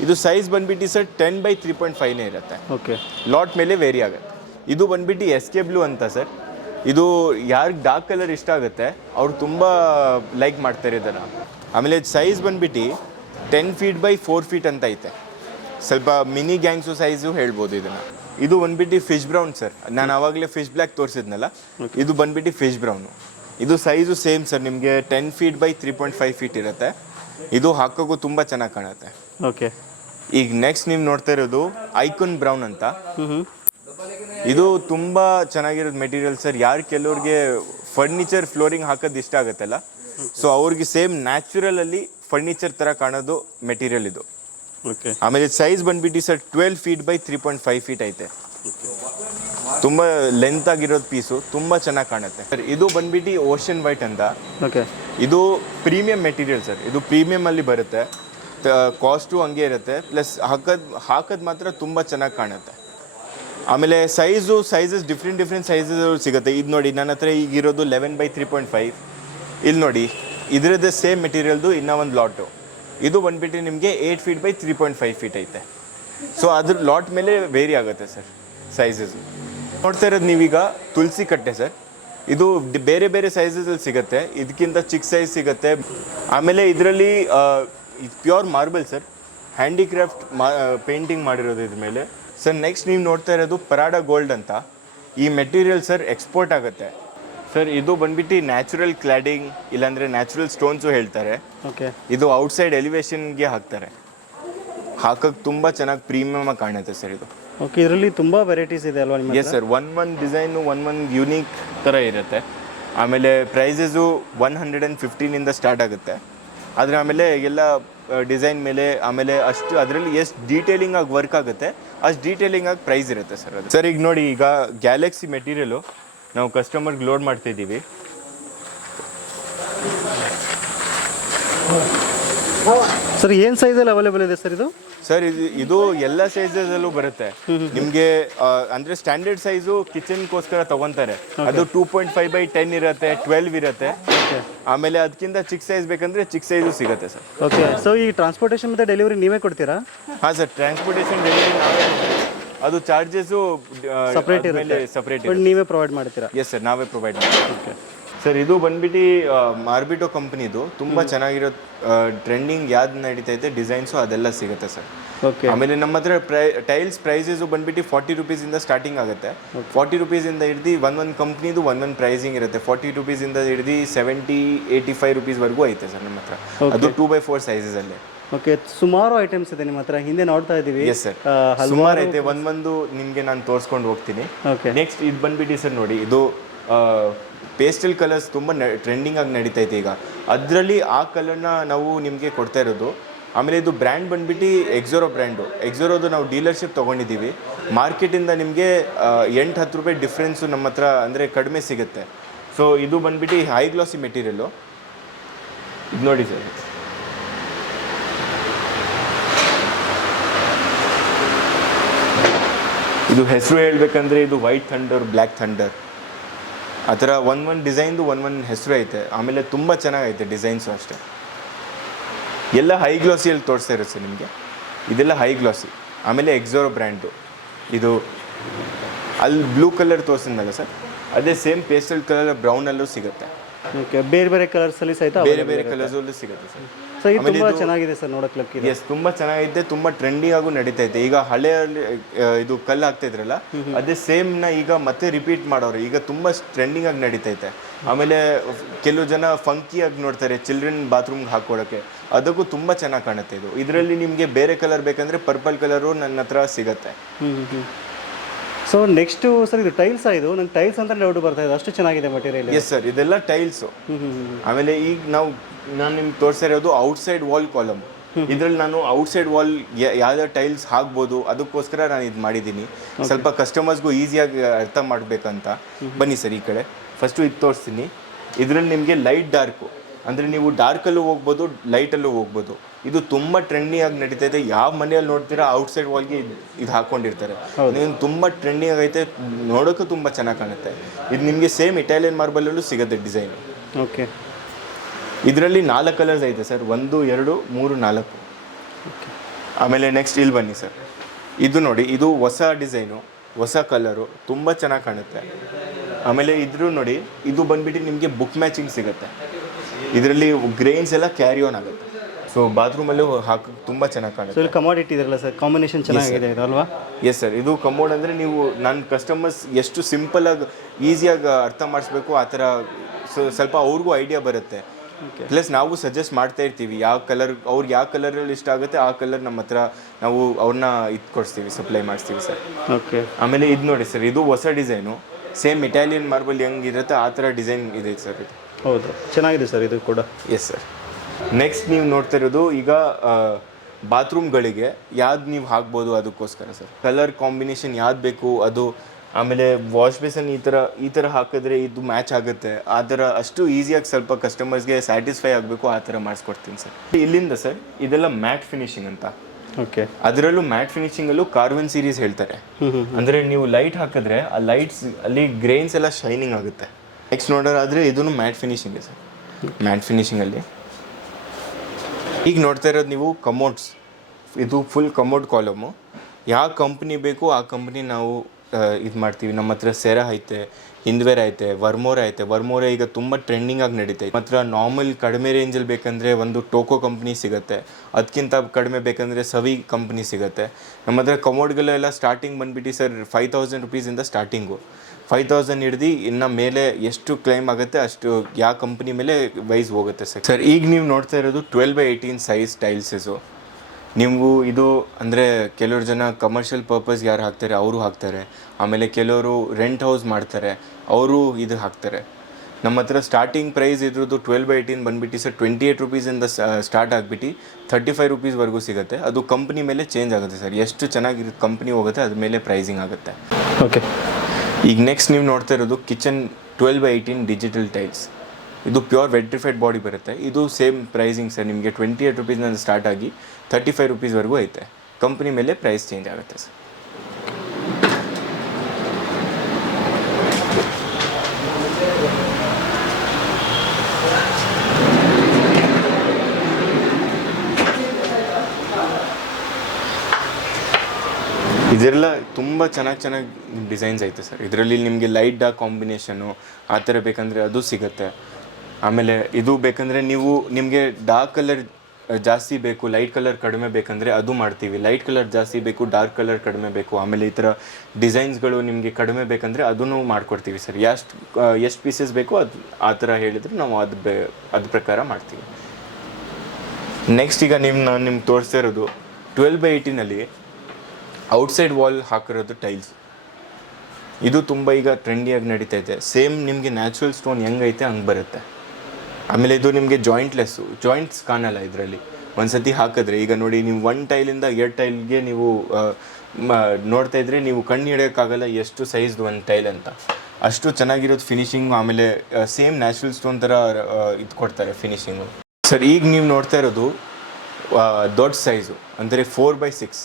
ಇದು ಸೈಜ್ ಬಂದ್ಬಿಟ್ಟು sir ten by three point ಫೈವ್ನೇ ಇರುತ್ತೆ. ಓಕೆ ಲಾಟ್ ಮೇಲೆ ವೇರಿ ಆಗುತ್ತೆ. ಇದು ಬಂದ್ಬಿಟ್ಟು ಎಸ್ ಕೆ ಬ್ಲೂ ಅಂತ ಸರ್. ಇದು ಯಾರಿಗೆ ಡಾರ್ಕ್ ಕಲರ್ ಇಷ್ಟ ಆಗುತ್ತೆ ಅವ್ರು ತುಂಬ ಲೈಕ್ ಮಾಡ್ತಾರೆ ಇದನ್ನು. ಆಮೇಲೆ ಸೈಜ್ ಬಂದ್ಬಿಟ್ಟು ten feet by four feet ಅಂತ ಐತೆ. ಸ್ವಲ್ಪ ಮಿನಿ ಗ್ಯಾಂಗ್ಸು ಸೈಜು ಹೇಳ್ಬೋದು ಇದನ್ನು. ಇದು ಬಂದ್ಬಿಟ್ಟು ಫಿಶ್ ಬ್ರೌನ್ ಸರ್ ನಾನು ಆವಾಗಲೇ ಫಿಶ್ ಬ್ಲ್ಯಾಕ್ ತೋರಿಸಿದ್ನಲ್ಲ ಇದು ಬಂದ್ಬಿಟ್ಟು ಫಿಶ್ ಬ್ರೌನು ಇದು ಸೈಜು ಸೇಮ್ ಸರ್ ನಿಮಗೆ ten feet by three point five feet ಇರುತ್ತೆ. ಇದು ಹಾಕೋಕ್ಕೂ ತುಂಬ ಚೆನ್ನಾಗಿ ಕಾಣುತ್ತೆ. ಓಕೆ ಈಗ ನೆಕ್ಸ್ಟ್ ನೀವು ನೋಡ್ತಾ ಇರೋದು ಐಕುನ್ ಬ್ರೌನ್ ಅಂತ. ಇದು ತುಂಬಾ ಚೆನ್ನಾಗಿರೋದು ಮೆಟೀರಿಯಲ್ ಸರ್ ಯಾರು ಕೆಲವ್ರಿಗೆ ಫರ್ನಿಚರ್ ಫ್ಲೋರಿಂಗ್ ಹಾಕೋದು ಇಷ್ಟ ಆಗುತ್ತಲ್ಲ? ಸೊ ಅವ್ರಿಗೆ ಸೇಮ್ ನ್ಯಾಚುರಲ್ ಅಲ್ಲಿ ಫರ್ನಿಚರ್ ತರ ಕಾಣೋದು ಮೆಟೀರಿಯಲ್ ಇದು. ಓಕೆ ಆಮೇಲೆ ಸೈಜ್ ಬಂದ್ಬಿಟ್ಟು sir twelve feet by three point five feet ಐತೆ. ತುಂಬಾ ಲೆಂತ್ ಆಗಿರೋದು ಪೀಸು ತುಂಬಾ ಚೆನ್ನಾಗಿ ಕಾಣುತ್ತೆ. ಸರ್ ಇದು ಬಂದ್ಬಿಟ್ಟು ಓಷನ್ ವೈಟ್ ಅಂತ. ಓಕೆ ಇದು ಪ್ರೀಮಿಯಂ ಮೆಟೀರಿಯಲ್ ಸರ್ ಇದು ಪ್ರೀಮಿಯಂ ಅಲ್ಲಿ ಬರುತ್ತೆ. ಕಾಸ್ಟು ಹಂಗೆ ಇರುತ್ತೆ. ಪ್ಲಸ್ ಹಾಕೋದು ಹಾಕೋದು ಮಾತ್ರ ತುಂಬಾ ಚೆನ್ನಾಗಿ ಕಾಣುತ್ತೆ. ಆಮೇಲೆ size sizes different different sizes ಸಿಗುತ್ತೆ. ಇದು ನೋಡಿ, ನನ್ನ ಹತ್ರ ಈಗ ಇರೋದು eleven by three point five ಇಲ್ಲಿ ನೋಡಿ, ಇದರದ್ದೇ ಸೇಮ್ ಮೆಟೀರಿಯಲ್ದು ಇನ್ನೂ ಒಂದು ಲಾಟು ಇದು ಬಂದುಬಿಟ್ಟು ನಿಮಗೆ eight feet by three point five feet ಐತೆ. ಸೊ ಅದ್ರ ಲಾಟ್ ಮೇಲೆ ವೇರಿ ಆಗುತ್ತೆ ಸರ್ ಸೈಜಸ್ ನೋಡ್ತಾ ಇರೋದು ನೀವೀಗ ತುಳಸಿ ಕಟ್ಟೆ ಸರ್. ಇದು ಬೇರೆ ಬೇರೆ ಸೈಜಸಲ್ಲಿ ಸಿಗುತ್ತೆ. ಇದಕ್ಕಿಂತ ಚಿಕ್ಕ ಸೈಜ್ ಸಿಗುತ್ತೆ. ಆಮೇಲೆ ಇದರಲ್ಲಿ ಪ್ಯೂರ್ ಮಾರ್ಬಲ್ ಸರ್. ಹ್ಯಾಂಡಿಕ್ರಾಫ್ಟ್ ಮಾ ಪೇಂಟಿಂಗ್ ಮಾಡಿರೋದು ಇದ್ರ ಮೇಲೆ ಸರ್ ನೆಕ್ಸ್ಟ್ ನೀವು ನೋಡ್ತಾ ಇರೋದು ಪರಾಡ ಗೋಲ್ಡ್ ಅಂತ. ಈ ಮೆಟೀರಿಯಲ್ ಸರ್ ಎಕ್ಸ್ಪೋರ್ಟ್ ಆಗುತ್ತೆ. ಸರ್ ಇದು ಬಂದ್ಬಿಟ್ಟು ನ್ಯಾಚುರಲ್ ಕ್ಲಾಡಿಂಗ್ ಇಲ್ಲಾಂದ್ರೆ ನ್ಯಾಚುರಲ್ ಸ್ಟೋನ್ಸು ಹೇಳ್ತಾರೆ. ಓಕೆ ಇದು ಔಟ್ಸೈಡ್ ಎಲಿವೇಶನ್ಗೆ ಹಾಕ್ತಾರೆ. ಹಾಕಕ್ಕೆ ತುಂಬ ಚೆನ್ನಾಗಿ ಪ್ರೀಮಿಯಮ್ ಆಗಿ ಕಾಣುತ್ತೆ ಸರ್ ಇದು. ಓಕೆ ಇದರಲ್ಲಿ ತುಂಬ ವೆರೈಟೀಸ್ ಇದೆ ಅಲ್ವಾ yes sir one one design one one unique ಥರ ಇರುತ್ತೆ. ಆಮೇಲೆ ಪ್ರೈಸಸ್ಸು ಒನ್ ಹಂಡ್ರೆಡ್ ಆ್ಯಂಡ್ ಫಿಫ್ಟೀನಿಂದ ಸ್ಟಾರ್ಟ್ ಆಗುತ್ತೆ. ಆದರೆ ಆಮೇಲೆ ಎಲ್ಲ ಡಿಸೈನ್ ಮೇಲೆ ಆಮೇಲೆ ಅಷ್ಟು ಅದರಲ್ಲಿ ಎಷ್ಟು ಡೀಟೇಲಿಂಗ್ ಆಗಿ ವರ್ಕ್ ಆಗುತ್ತೆ ಅಷ್ಟು ಡೀಟೇಲಿಂಗ್ ಆಗಿ ಪ್ರೈಸ್ ಇರುತ್ತೆ ಸರ್ ಅದು. ಸರ್ ಈಗ ನೋಡಿ ಈಗ ಗ್ಯಾಲಕ್ಸಿ ಮೆಟೀರಿಯಲು ನಾವು ಕಸ್ಟಮರ್ಗೆ ಲೋಡ್ ಮಾಡ್ತಿದ್ದೀವಿ ಸರ್ ಏನು ಸೈಜಲ್ಲಿ ಅವೈಲೇಬಲ್ ಇದೆ ಸರ್ ಇದು? ಸರ್ ಇದು ಇದು ಎಲ್ಲ ಬರುತ್ತೆ. ನಿಮಗೆ ಅಂದ್ರೆ ಸ್ಟ್ಯಾಂಡರ್ಡ್ ಸೈಜು ಕಿಚನ್ಗೋಸ್ಕರ ತಗೊಂತಾರೆ. ಅದು two point five by ten ಇರುತ್ತೆ ಟ್ವೆಲ್ವ್ ಇರುತ್ತೆ. ಆಮೇಲೆ ಅದಕ್ಕಿಂತ ಚಿಕ್ಕ ಸೈಜ್ ಬೇಕಂದ್ರೆ ಚಿಕ್ಕ ಸೈಜು ಸಿಗುತ್ತೆ ಸರ್. ಓಕೆ ಸೊ ಈ ಟ್ರಾನ್ಸ್ಪೋರ್ಟೇಷನ್ ಮತ್ತೆ ಡೆಲಿವರಿ ನೀವೇ ಕೊಡ್ತೀರಾ? ಹಾಂ ಸರ್ ಟ್ರಾನ್ಸ್ಪೋರ್ಟೇಷನ್ ಡೆಲಿವರಿ ನಾವೇ ಅದು ಚಾರ್ಜಸ್ಸು ಸಪ್ರೇಟ್ ಇರುತ್ತೆ. ಸಪ್ರೇಟ್ ನೀವೇ ಪ್ರೊವೈಡ್ ಮಾಡ್ತೀರಾ? ಎಸ್ ಸರ್ ನಾವೇ ಪ್ರೊವೈಡ್ ಮಾಡ್ತೀವಿ. ಸರ್ ಇದು ಬಂದ್ಬಿಟ್ಟು ಮಾರ್ಬಿಟೋ ಕಂಪ್ನಿದು ತುಂಬ ಚೆನ್ನಾಗಿರೋ ಟ್ರೆಂಡಿಂಗ್ ಯಾವ್ದು ನಡೀತೈತೆ ಡಿಸೈನ್ಸು ಅದೆಲ್ಲ ಸಿಗುತ್ತೆ ಸರ್. ಓಕೆ ಆಮೇಲೆ ನಮ್ಮ ಹತ್ರ ಪ್ರೈ ಟೈಲ್ಸ್ ಪ್ರೈಸಸ್ ಬಂದ್ಬಿಟ್ಟು ಫಾರ್ಟಿ ರುಪೀಸಿಂದ ಸ್ಟಾರ್ಟಿಂಗ್ ಆಗುತ್ತೆ. ಫಾರ್ಟಿ ರುಪೀಸಿಂದ ಹಿಡ್ದು ಒನ್ ಕಂಪ್ನಿದು ಒನ್ ಒನ್ ಪ್ರೈಸಿಂಗ್ ಇರುತ್ತೆ. ಫಾರ್ಟಿ ರುಪೀಸಿಂದ ಹಿಡ್ದು ಸೆವೆಂಟಿ ಏಯ್ಟಿ ಫೈವ್ ರುಪೀಸ್ವರೆಗೂ ಐತೆ ಸರ್ ನಮ್ಮ ಹತ್ರ. ಅದು ಟೂ ಬೈ ಫೋರ್ ಸೈಜಸಲ್ಲೇ ಓಕೆ ಸುಮಾರು ಐಟಮ್ಸ್ ಇದೆ ನಿಮ್ಮ ಹತ್ರ. ಹಿಂದೆ ನೋಡ್ತಾ ಇದ್ದೀವಿ. ಎಸ್ ಸರ್ ಸುಮಾರು ಐತೆ. ಒಂದೊಂದು ನಿಮಗೆ ನಾನು ತೋರಿಸ್ಕೊಂಡು ಹೋಗ್ತೀನಿ. ಓಕೆ ನೆಕ್ಸ್ಟ್ ಇದು ಬಂದ್ಬಿಟ್ಟು ಸರ್ ನೋಡಿ ಇದು ಪೇಸ್ಟಲ್ ಕಲರ್ಸ್ ತುಂಬ ಟ್ರೆಂಡಿಂಗ್ ಆಗಿ ನಡೀತೈತೆ ಈಗ. ಅದರಲ್ಲಿ ಆ ಕಲರ್ನ ನಾವು ನಿಮಗೆ ಕೊಡ್ತಾ ಇರೋದು. ಆಮೇಲೆ ಇದು ಬ್ರ್ಯಾಂಡ್ ಬಂದ್ಬಿಟ್ಟು ಎಕ್ಸೋರೋ ಬ್ರ್ಯಾಂಡು ಎಕ್ಸೋರೋದು ನಾವು ಡೀಲರ್ಶಿಪ್ ತೊಗೊಂಡಿದ್ದೀವಿ. ಮಾರ್ಕೆಟಿಂದ ನಿಮಗೆ ಎಂಟು ಹತ್ತು ರೂಪಾಯಿ ಡಿಫ್ರೆನ್ಸು ನಮ್ಮ ಹತ್ರ ಅಂದರೆ ಕಡಿಮೆ ಸಿಗುತ್ತೆ. ಸೊ ಇದು ಬಂದ್ಬಿಟ್ಟು ಹೈ ಗ್ಲಾಸಿ ಮೆಟೀರಿಯಲ್ಲು ಇದು ನೋಡಿ ಸರ್. ಇದು ಹೆಸರು ಹೇಳಬೇಕಂದ್ರೆ ಇದು ವೈಟ್ ಥಂಡರ್ ಬ್ಲ್ಯಾಕ್ ಥಂಡರ್ ಆ ಥರ ಒನ್ ಒನ್ ಡಿಸೈನ್ದು ಒನ್ ಒನ್ ಹೆಸರು ಐತೆ. ಆಮೇಲೆ ತುಂಬ ಚೆನ್ನಾಗೈತೆ ಡಿಸೈನ್ಸು ಅಷ್ಟೇ. ಎಲ್ಲ ಹೈ ಗ್ಲಾಸಿಯಲ್ಲಿ ತೋರಿಸ್ತಾ ಇರುತ್ತೆ ಸರ್ ನಿಮಗೆ. ಇದೆಲ್ಲ ಹೈ ಗ್ಲಾಸಿ. ಆಮೇಲೆ ಎಕ್ಸೋರೋ ಬ್ರ್ಯಾಂಡು. ಇದು ಅಲ್ಲಿ ಬ್ಲೂ ಕಲರ್ ತೋರಿಸಿದ್ನಲ್ಲ ಸರ್? ಅದೇ ಸೇಮ್ ಪೇಸ್ಟಲ್ ಕಲರ್ ಬ್ರೌನಲ್ಲೂ ಸಿಗುತ್ತೆ. ಓಕೆ ಬೇರೆ ಬೇರೆ ಕಲರ್ಸಲ್ಲಿ ಸಹಿತ ಬೇರೆ ಬೇರೆ ಕಲರ್ಸಲ್ಲೂ ಸಿಗುತ್ತೆ ಸರ್. ಸೊ ಇದು ತುಂಬ ಚೆನ್ನಾಗಿದೆ ಸರ್ ನೋಡೋಕೆ ಲುಕ್ ಇದೆ. ಎಸ್ ತುಂಬಾ ಚೆನ್ನಾಗಿದೆ ತುಂಬಾ ಟ್ರೆಂಡಿಂಗ್ ಆಗು ನಡೀತೈತೆ ಈಗ ಹಳೆ ಇದು ಕಲ್ಲು ಇದ್ರಲ್ಲ ಅದೇ ಸೇಮ್ನ ಈಗ ಮತ್ತೆ ರಿಪೀಟ್ ಮಾಡೋರು. ಈಗ ತುಂಬಾ ಟ್ರೆಂಡಿಂಗ್ ಆಗಿ ನಡೀತೈತೆ ಆಮೇಲೆ ಕೆಲವು ಜನ ಫಂಕಿ ಆಗಿ ನೋಡ್ತಾರೆ ಚಿಲ್ಡ್ರನ್ ಬಾತ್ರೂಮ್ ಹಾಕೊಳಕ್ಕೆ. ಅದಕ್ಕೂ ತುಂಬಾ ಚೆನ್ನಾಗಿ ಕಾಣುತ್ತೆ ಇದು. ಇದರಲ್ಲಿ ನಿಮಗೆ ಬೇರೆ ಕಲರ್ ಬೇಕಂದ್ರೆ ಪರ್ಪಲ್ ಕಲರು ನನ್ನ ಹತ್ರ ಸಿಗತ್ತೆ. ಸೊ ನೆಕ್ಸ್ಟ್ ಸರ್ ಇದು ಟೈಲ್ಸ್ ಇದು? ನಂಗೆ ಟೈಲ್ಸ್ ಅಂತ ಡೌಟ್ ಬರ್ತಾ ಇದೆ. ಅಷ್ಟು ಚೆನ್ನಾಗಿದೆ ಮಟೀರಿಯಲ್ ಎಸ್ ಸರ್ ಇದೆಲ್ಲ ಟೈಲ್ಸ್ ಆಮೇಲೆ ಈಗ ನಾವು ನಾನು ನಿಮ್ಗೆ ತೋರಿಸಿರೋದು ಇರೋದು ಔಟ್ಸೈಡ್ ವಾಲ್ ಕಾಲಮ್ ಇದ್ರಲ್ಲಿ ನಾನು ಔಟ್ಸೈಡ್ ವಾಲ್ ಯಾವ್ಯಾವ ಟೈಲ್ಸ್ ಹಾಕ್ಬೋದು ಅದಕ್ಕೋಸ್ಕರ ನಾನು ಇದು ಮಾಡಿದ್ದೀನಿ. ಸ್ವಲ್ಪ ಕಸ್ಟಮರ್ಸ್ಗೂ ಈಸಿಯಾಗಿ ಅರ್ಥ ಮಾಡಬೇಕಂತ. ಬನ್ನಿ ಸರ್ ಈ ಕಡೆ. ಫಸ್ಟು ಇದು ತೋರಿಸ್ತೀನಿ. ಇದರಲ್ಲಿ ನಿಮಗೆ ಲೈಟ್ ಡಾರ್ಕು ಅಂದರೆ ನೀವು ಡಾರ್ಕಲ್ಲೂ ಹೋಗ್ಬೋದು ಲೈಟಲ್ಲೂ ಹೋಗ್ಬೋದು. ಇದು ತುಂಬ ಟ್ರೆಂಡಿಂಗ್ ಆಗಿ ನಡೀತೈತೆ ಯಾವ ಮನೆಯಲ್ಲಿ ನೋಡ್ತೀರಾ ಔಟ್ಸೈಡ್ ವಾಲ್ಗೆ ಇದು ಹಾಕೊಂಡಿರ್ತಾರೆ. ನೀವು ತುಂಬ ಟ್ರೆಂಡಿಂಗ್ ಆಗೈತೆ. ನೋಡೋಕ್ಕೂ ತುಂಬ ಚೆನ್ನಾಗಿ ಕಾಣುತ್ತೆ. ಇದು ನಿಮಗೆ ಸೇಮ್ ಇಟಾಲಿಯನ್ ಮಾರ್ಬಲಲ್ಲೂ ಸಿಗುತ್ತೆ ಡಿಸೈನ್ ಓಕೆ ಇದರಲ್ಲಿ ನಾಲ್ಕು ಕಲರ್ಸ್ ಐತೆ ಸರ್. ಒಂದು ಎರಡು ಮೂರು ನಾಲ್ಕು. ಆಮೇಲೆ ನೆಕ್ಸ್ಟ್ ಇಲ್ಲಿ ಬನ್ನಿ ಸರ್. ಇದು ನೋಡಿ ಇದು ಹೊಸ ಡಿಸೈನು ಹೊಸ ಕಲರು ತುಂಬ ಚೆನ್ನಾಗಿ ಕಾಣುತ್ತೆ. ಆಮೇಲೆ ಇದ್ರು ನೋಡಿ ಇದು ಬಂದ್ಬಿಟ್ಟು ನಿಮಗೆ ಬುಕ್ ಮ್ಯಾಚಿಂಗ್ ಸಿಗುತ್ತೆ. ಇದರಲ್ಲಿ ಗ್ರೇನ್ಸ್ ಎಲ್ಲ ಕ್ಯಾರಿ ಆನ್ ಆಗುತ್ತೆ. ಸೊ ಬಾತ್ರೂಮಲ್ಲೂ ಹಾಕಕ್ಕೆ ತುಂಬ ಚೆನ್ನಾಗಿ ಸೊ ಕಾಣುತ್ತೆ ಇಲ್ಲಿ ಕಮಾಡಿಟಿ ಇದೆಯಲ್ಲ ಸರ್ ಕಾಂಬಿನೇಷನ್ ಚೆನ್ನಾಗಿದೆ ಇದು ಅಲ್ವಾ? ಎಸ್ ಸರ್ ಇದು ಕಮೋಡ್ ಅಂದರೆ ನೀವು ನನ್ನ ಕಸ್ಟಮರ್ಸ್ ಎಷ್ಟು ಸಿಂಪಲಾಗಿ ಈಸಿಯಾಗಿ ಅರ್ಥ ಮಾಡಿಸ್ಬೇಕು ಆ ಥರ ಸ್ವಲ್ಪ ಅವ್ರಿಗೂ ಐಡಿಯಾ ಬರುತ್ತೆ. ಪ್ಲಸ್ ನಾವು ಸಜೆಸ್ಟ್ ಮಾಡ್ತಾ ಇರ್ತೀವಿ ಯಾವ ಕಲರ್ ಅವ್ರಿಗೆ ಯಾವ ಕಲರಲ್ಲಿ ಇಷ್ಟ ಆಗುತ್ತೆ ಆ ಕಲರ್ ನಮ್ಮ ಹತ್ರ ನಾವು ಅವ್ರನ್ನ ಇದು ಕೊಡಿಸ್ತೀವಿ ಸಪ್ಲೈ ಮಾಡಿಸ್ತೀವಿ ಸರ್ ಓಕೆ ಆಮೇಲೆ ಇದು ನೋಡಿ ಸರ್ ಇದು ಹೊಸ ಡಿಸೈನು ಸೇಮ್ ಇಟಾಲಿಯನ್ ಮಾರ್ಬಲ್ ಹೆಂಗಿರುತ್ತೆ ಆ ಥರ ಡಿಸೈನ್ ಇದೆ ಸರ್ ಇದು. ಹೌದು. ಚೆನ್ನಾಗಿದೆ ಸರ್ ಇದು ಕೂಡ. ಎಸ್ ಸರ್ ನೆಕ್ಸ್ಟ್ ನೀವು ನೋಡ್ತಾ ಇರೋದು ಈಗ ಬಾತ್ರೂಮ್ಗಳಿಗೆ ಯಾವ್ದು ನೀವು ಹಾಕ್ಬೋದು ಅದಕ್ಕೋಸ್ಕರ ಸರ್? ಕಲರ್ ಕಾಂಬಿನೇಷನ್ ಯಾವ್ದು ಬೇಕು? ಅದು ಆಮೇಲೆ ವಾಶ್ ಬೇಸನ್ ಈ ಥರ ಈ ಥರ ಹಾಕಿದ್ರೆ ಇದು ಮ್ಯಾಚ್ ಆಗುತ್ತೆ. ಆ ಥರ ಅಷ್ಟು ಈಸಿಯಾಗಿ ಸ್ವಲ್ಪ ಕಸ್ಟಮರ್ಸ್ಗೆ ಸ್ಯಾಟಿಸ್ಫೈ ಆಗಬೇಕು ಆ ಥರ ಮಾಡಿಸ್ಕೊಡ್ತೀನಿ ಸರ್. ಇಲ್ಲಿಂದ ಸರ್ ಇದೆಲ್ಲ ಮ್ಯಾಟ್ ಫಿನಿಶಿಂಗ್ ಅಂತ. ಓಕೆ ಅದರಲ್ಲೂ ಮ್ಯಾಟ್ ಫಿನಿಶಿಂಗಲ್ಲೂ ಕಾರ್ವನ್ ಸೀರೀಸ್ ಹೇಳ್ತಾರೆ. ಅಂದರೆ ನೀವು ಲೈಟ್ ಹಾಕಿದ್ರೆ ಆ ಲೈಟ್ಸ್ ಅಲ್ಲಿ ಗ್ರೇನ್ಸ್ ಎಲ್ಲ ಶೈನಿಂಗ್ ಆಗುತ್ತೆ. ನೆಕ್ಸ್ಟ್ ನೋಡೋರಾದರೆ ಇದೂ ಮ್ಯಾಟ್ ಫಿನಿಶಿಂಗ್ ಸರ್. ಮ್ಯಾಟ್ ಫಿನಿಶಿಂಗಲ್ಲಿ ಈಗ ನೋಡ್ತಾ ಇರೋದು ನೀವು ಕಮೋಡ್ಸ್ ಇದು ಫುಲ್ ಕಮೋಡ್ ಕಾಲಮು ಯಾವ ಕಂಪ್ನಿ ಬೇಕು ಆ ಕಂಪ್ನಿ ನಾವು ಇದು ಮಾಡ್ತೀವಿ. ನಮ್ಮ ಹತ್ರ ಸೆರಾ ಐತೆ, ಹಿಂದ್ವೇರ್ ಐತೆ, ವರ್ಮೋರ್ ಐತೆ. ವರ್ಮೋರ ಈಗ ತುಂಬ ಟ್ರೆಂಡಿಂಗ್ ಆಗಿ ನಡೀತೆ ಮಾತ್ರ ನಾರ್ಮಲ್ ಕಡಿಮೆ ರೇಂಜಲ್ಲಿ ಬೇಕಂದರೆ ಒಂದು ಟೋಕೋ ಕಂಪ್ನಿ ಸಿಗುತ್ತೆ. ಅದಕ್ಕಿಂತ ಕಡಿಮೆ ಬೇಕಂದರೆ ಸವಿ ಕಂಪ್ನಿ ಸಿಗುತ್ತೆ. ನಮ್ಮ ಹತ್ರ ಕಮೋಡ್ಗಳೆಲ್ಲ ಸ್ಟಾರ್ಟಿಂಗ್ ಬಂದುಬಿಟ್ಟು ಸರ್ ಫೈವ್ ತೌಸಂಡ್ ರುಪೀಸಿಂದ ಸ್ಟಾರ್ಟಿಂಗು ಫೈವ್ ತೌಸಂಡ್ ಹಿಡ್ದು ಇನ್ನು ಮೇಲೆ ಎಷ್ಟು ಕ್ಲೈಮ್ ಆಗುತ್ತೆ ಅಷ್ಟು ಯಾವ ಕಂಪ್ನಿ ಮೇಲೆ ವೈಸ್ ಹೋಗುತ್ತೆ ಸರ್ ಸರ್ ಈಗ ನೀವು ನೋಡ್ತಾ ಇರೋದು twelve by eighteen size tiles ನೀವು ಇದು ಅಂದರೆ ಕೆಲವ್ರು ಜನ ಕಮರ್ಷಿಯಲ್ ಪರ್ಪಸ್ ಯಾರು ಹಾಕ್ತಾರೆ ಅವರು ಹಾಕ್ತಾರೆ. ಆಮೇಲೆ ಕೆಲವರು ರೆಂಟ್ ಹೌಸ್ ಮಾಡ್ತಾರೆ ಅವರು ಇದು ಹಾಕ್ತಾರೆ. ನಮ್ಮ ಹತ್ರ ಸ್ಟಾರ್ಟಿಂಗ್ ಪ್ರೈಸ್ ಇದ್ರದ್ದು ಟ್ವೆಲ್ ಬೈ ಏಯ್ಟೀನ್ ಬಂದ್ಬಿಟ್ಟು ಸರ್ ಟ್ವೆಂಟಿ ಏಯ್ಟ್ ರುಪೀಸಿಂದ ಸ್ಟಾರ್ಟ್ ಆಗಿಬಿಟ್ಟು ಥರ್ಟಿ ಫೈವ್ ರುಪೀಸ್ವರೆಗೂ ಸಿಗುತ್ತೆ. ಅದು ಕಂಪ್ನಿ ಮೇಲೆ ಚೇಂಜ್ ಆಗುತ್ತೆ ಸರ್ ಎಷ್ಟು ಚೆನ್ನಾಗಿರೋ ಕಂಪ್ನಿ ಹೋಗುತ್ತೆ ಅದ್ರ ಮೇಲೆ ಪ್ರೈಸಿಂಗ್ ಆಗುತ್ತೆ. ಓಕೆ ಈಗ ನೆಕ್ಸ್ಟ್ ನೀವು ನೋಡ್ತಾ ಇರೋದು kitchen twelve by eighteen digital tiles ಇದು ಪ್ಯೂರ್ ವೆಟ್ರಿಫೈಡ್ ಬಾಡಿ ಬರುತ್ತೆ. ಇದು ಸೇಮ್ ಪ್ರೈಸಿಂಗ್ ಸರ್ ನಿಮಗೆ ಟ್ವೆಂಟಿ ಏಯ್ಟ್ ರುಪೀಸ್ನಿಂದ ಸ್ಟಾರ್ಟ್ ಆಗಿ ತರ್ಟಿ ಫೈವ್ ರುಪೀಸ್ವರೆಗೂ ಐತೆ. ಕಂಪ್ನಿ ಮೇಲೆ ಪ್ರೈಸ್ ಚೇಂಜ್ ಆಗುತ್ತೆ ಸರ್ ಇದೆಲ್ಲ ತುಂಬ ಚೆನ್ನಾಗಿ ಚೆನ್ನಾಗಿ ಡಿಸೈನ್ಸ್ ಐತೆ ಸರ್. ಇದರಲ್ಲಿ ನಿಮಗೆ ಲೈಟ್ ಡಾರ್ಕ್ ಕಾಂಬಿನೇಷನು ಆ ಥರ ಬೇಕಂದರೆ ಅದು ಸಿಗುತ್ತೆ. ಆಮೇಲೆ ಇದು ಬೇಕಂದರೆ ನೀವು ನಿಮಗೆ ಡಾರ್ಕ್ ಕಲರ್ ಜಾಸ್ತಿ ಬೇಕು ಲೈಟ್ ಕಲರ್ ಕಡಿಮೆ ಬೇಕಂದರೆ ಅದು ಮಾಡ್ತೀವಿ. ಲೈಟ್ ಕಲರ್ ಜಾಸ್ತಿ ಬೇಕು ಡಾರ್ಕ್ ಕಲರ್ ಕಡಿಮೆ ಬೇಕು. ಆಮೇಲೆ ಈ ಥರ ಡಿಸೈನ್ಸ್ಗಳು ನಿಮಗೆ ಕಡಿಮೆ ಬೇಕಂದರೆ ಅದನ್ನು ಮಾಡ್ಕೊಡ್ತೀವಿ ಸರ್. ಎಷ್ಟು ಎಷ್ಟು ಪೀಸಸ್ ಬೇಕು ಅದು, ಆ ಥರ ಹೇಳಿದರೆ ನಾವು ಅದು ಬೇ ಅದ್ರ ಪ್ರಕಾರ ಮಾಡ್ತೀವಿ. ನೆಕ್ಸ್ಟ್ ಈಗ ನಿಮ್ಮ ನಾನು ನಿಮ್ಗೆ ತೋರಿಸ್ತಾ ಇರೋದು ಟ್ವೆಲ್ ಬೈ ಏಯ್ಟೀನಲ್ಲಿ ಔಟ್ಸೈಡ್ ವಾಲ್ ಹಾಕಿರೋದು ಟೈಲ್ಸ್ ಇದು ತುಂಬ ಈಗ ಟ್ರೆಂಡಿಯಾಗಿ ನಡೀತಾ ಇದೆ. ಸೇಮ್ ನಿಮಗೆ ನ್ಯಾಚುರಲ್ ಸ್ಟೋನ್ ಹೆಂಗೈತೆ ಹಂಗೆ ಬರುತ್ತೆ. ಆಮೇಲೆ ಇದು ನಿಮಗೆ ಜಾಯಿಂಟ್ಲೆಸ್ಸು ಜಾಯಿಂಟ್ಸ್ ಕಾಣಲ್ಲ ಇದರಲ್ಲಿ. ಒಂದ್ಸತಿ ಹಾಕಿದ್ರೆ, ಈಗ ನೋಡಿ ನೀವು ಒನ್ ಟೈಲಿಂದ ಎರಡು ಟೈಲ್ಗೆ ನೀವು ನೋಡ್ತಾ ಇದ್ರೆ ನೀವು ಕಣ್ಣು ಹಿಡಿಯೋಕ್ಕಾಗಲ್ಲ ಎಷ್ಟು ಸೈಜ್ದು ಒಂದು ಟೈಲ್ ಅಂತ. ಅಷ್ಟು ಚೆನ್ನಾಗಿರೋದು ಫಿನಿಶಿಂಗು ಆಮೇಲೆ ಸೇಮ್ ನ್ಯಾಚುರಲ್ ಸ್ಟೋನ್ ಥರ ಇದು ಕೊಡ್ತಾರೆ ಫಿನಿಶಿಂಗು ಸರ್, ಈಗ ನೀವು ನೋಡ್ತಾ ಇರೋದು ದೊಡ್ಡ ಸೈಜು ಅಂದರೆ ಫೋರ್ ಬೈ ಸಿಕ್ಸ್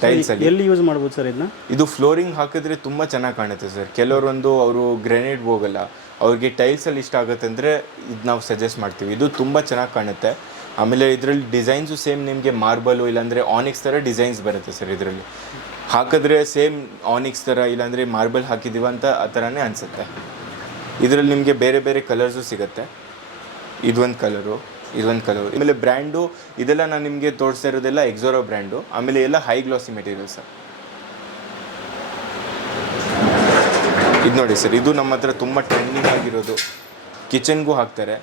ಟೈಲ್ಸಲ್ಲಿ ಎಲ್ಲಿ ಯೂಸ್ ಮಾಡ್ಬೋದು ಸರ್ ಇದನ್ನ ಇದು ಫ್ಲೋರಿಂಗ್ ಹಾಕಿದ್ರೆ ತುಂಬಾ ಚೆನ್ನಾಗಿ ಕಾಣುತ್ತೆ ಸರ್. ಕೆಲವರೊಂದು ಅವರು ಗ್ರೆನೇಡ್ ಹೋಗಲ್ಲ. ಅವ್ರಿಗೆ ಟೈಲ್ಸಲ್ಲಿ ಇಷ್ಟ ಆಗುತ್ತೆ ಅಂದ್ರೆ ಇದು ನಾವು ಸಜೆಸ್ಟ್ ಮಾಡ್ತೀವಿ. ಇದು ತುಂಬಾ ಚೆನ್ನಾಗಿ ಕಾಣುತ್ತೆ. ಆಮೇಲೆ ಇದರಲ್ಲಿ ಡಿಸೈನ್ಸು ಸೇಮ್ ನಿಮಗೆ ಮಾರ್ಬಲು ಇಲ್ಲಾಂದರೆ ಆನಿಕ್ಸ್ ಥರ ಡಿಸೈನ್ಸ್ ಬರುತ್ತೆ ಸರ್ ಇದರಲ್ಲಿ. ಹಾಕಿದ್ರೆ ಸೇಮ್ ಆನಿಕ್ಸ್ ಥರ ಇಲ್ಲಾಂದರೆ ಮಾರ್ಬಲ್ ಹಾಕಿದ್ದೀವ ಅಂತ ಆ ಥರನೇ ಅನಿಸುತ್ತೆ. ಇದರಲ್ಲಿ ನಿಮಗೆ ಬೇರೆ ಬೇರೆ ಕಲರ್ಸು ಸಿಗುತ್ತೆ. ಇದೊಂದು ಕಲರು ಇದೊಂದು ಕಲರ್. ಆಮೇಲೆ ಬ್ರ್ಯಾಂಡು, ಇದೆಲ್ಲ ನಾನು ನಿಮಗೆ ತೋರಿಸ್ತಾ ಇರೋದೆಲ್ಲ ಎಕ್ಸೋರೋ ಬ್ರ್ಯಾಂಡು. ಆಮೇಲೆ ಎಲ್ಲ ಹೈ ಗ್ಲಾಸಿ ಮೆಟೀರಿಯಲ್ ಸರ್. ಇದು ನೋಡಿ ಸರ್, ಇದು ನಮ್ಮ ಹತ್ರ ತುಂಬ ಟ್ರೆಂಡಿಂಗ್ ಆಗಿರೋದು. ಕಿಚನ್ಗೂ ಹಾಕ್ತಾರೆ.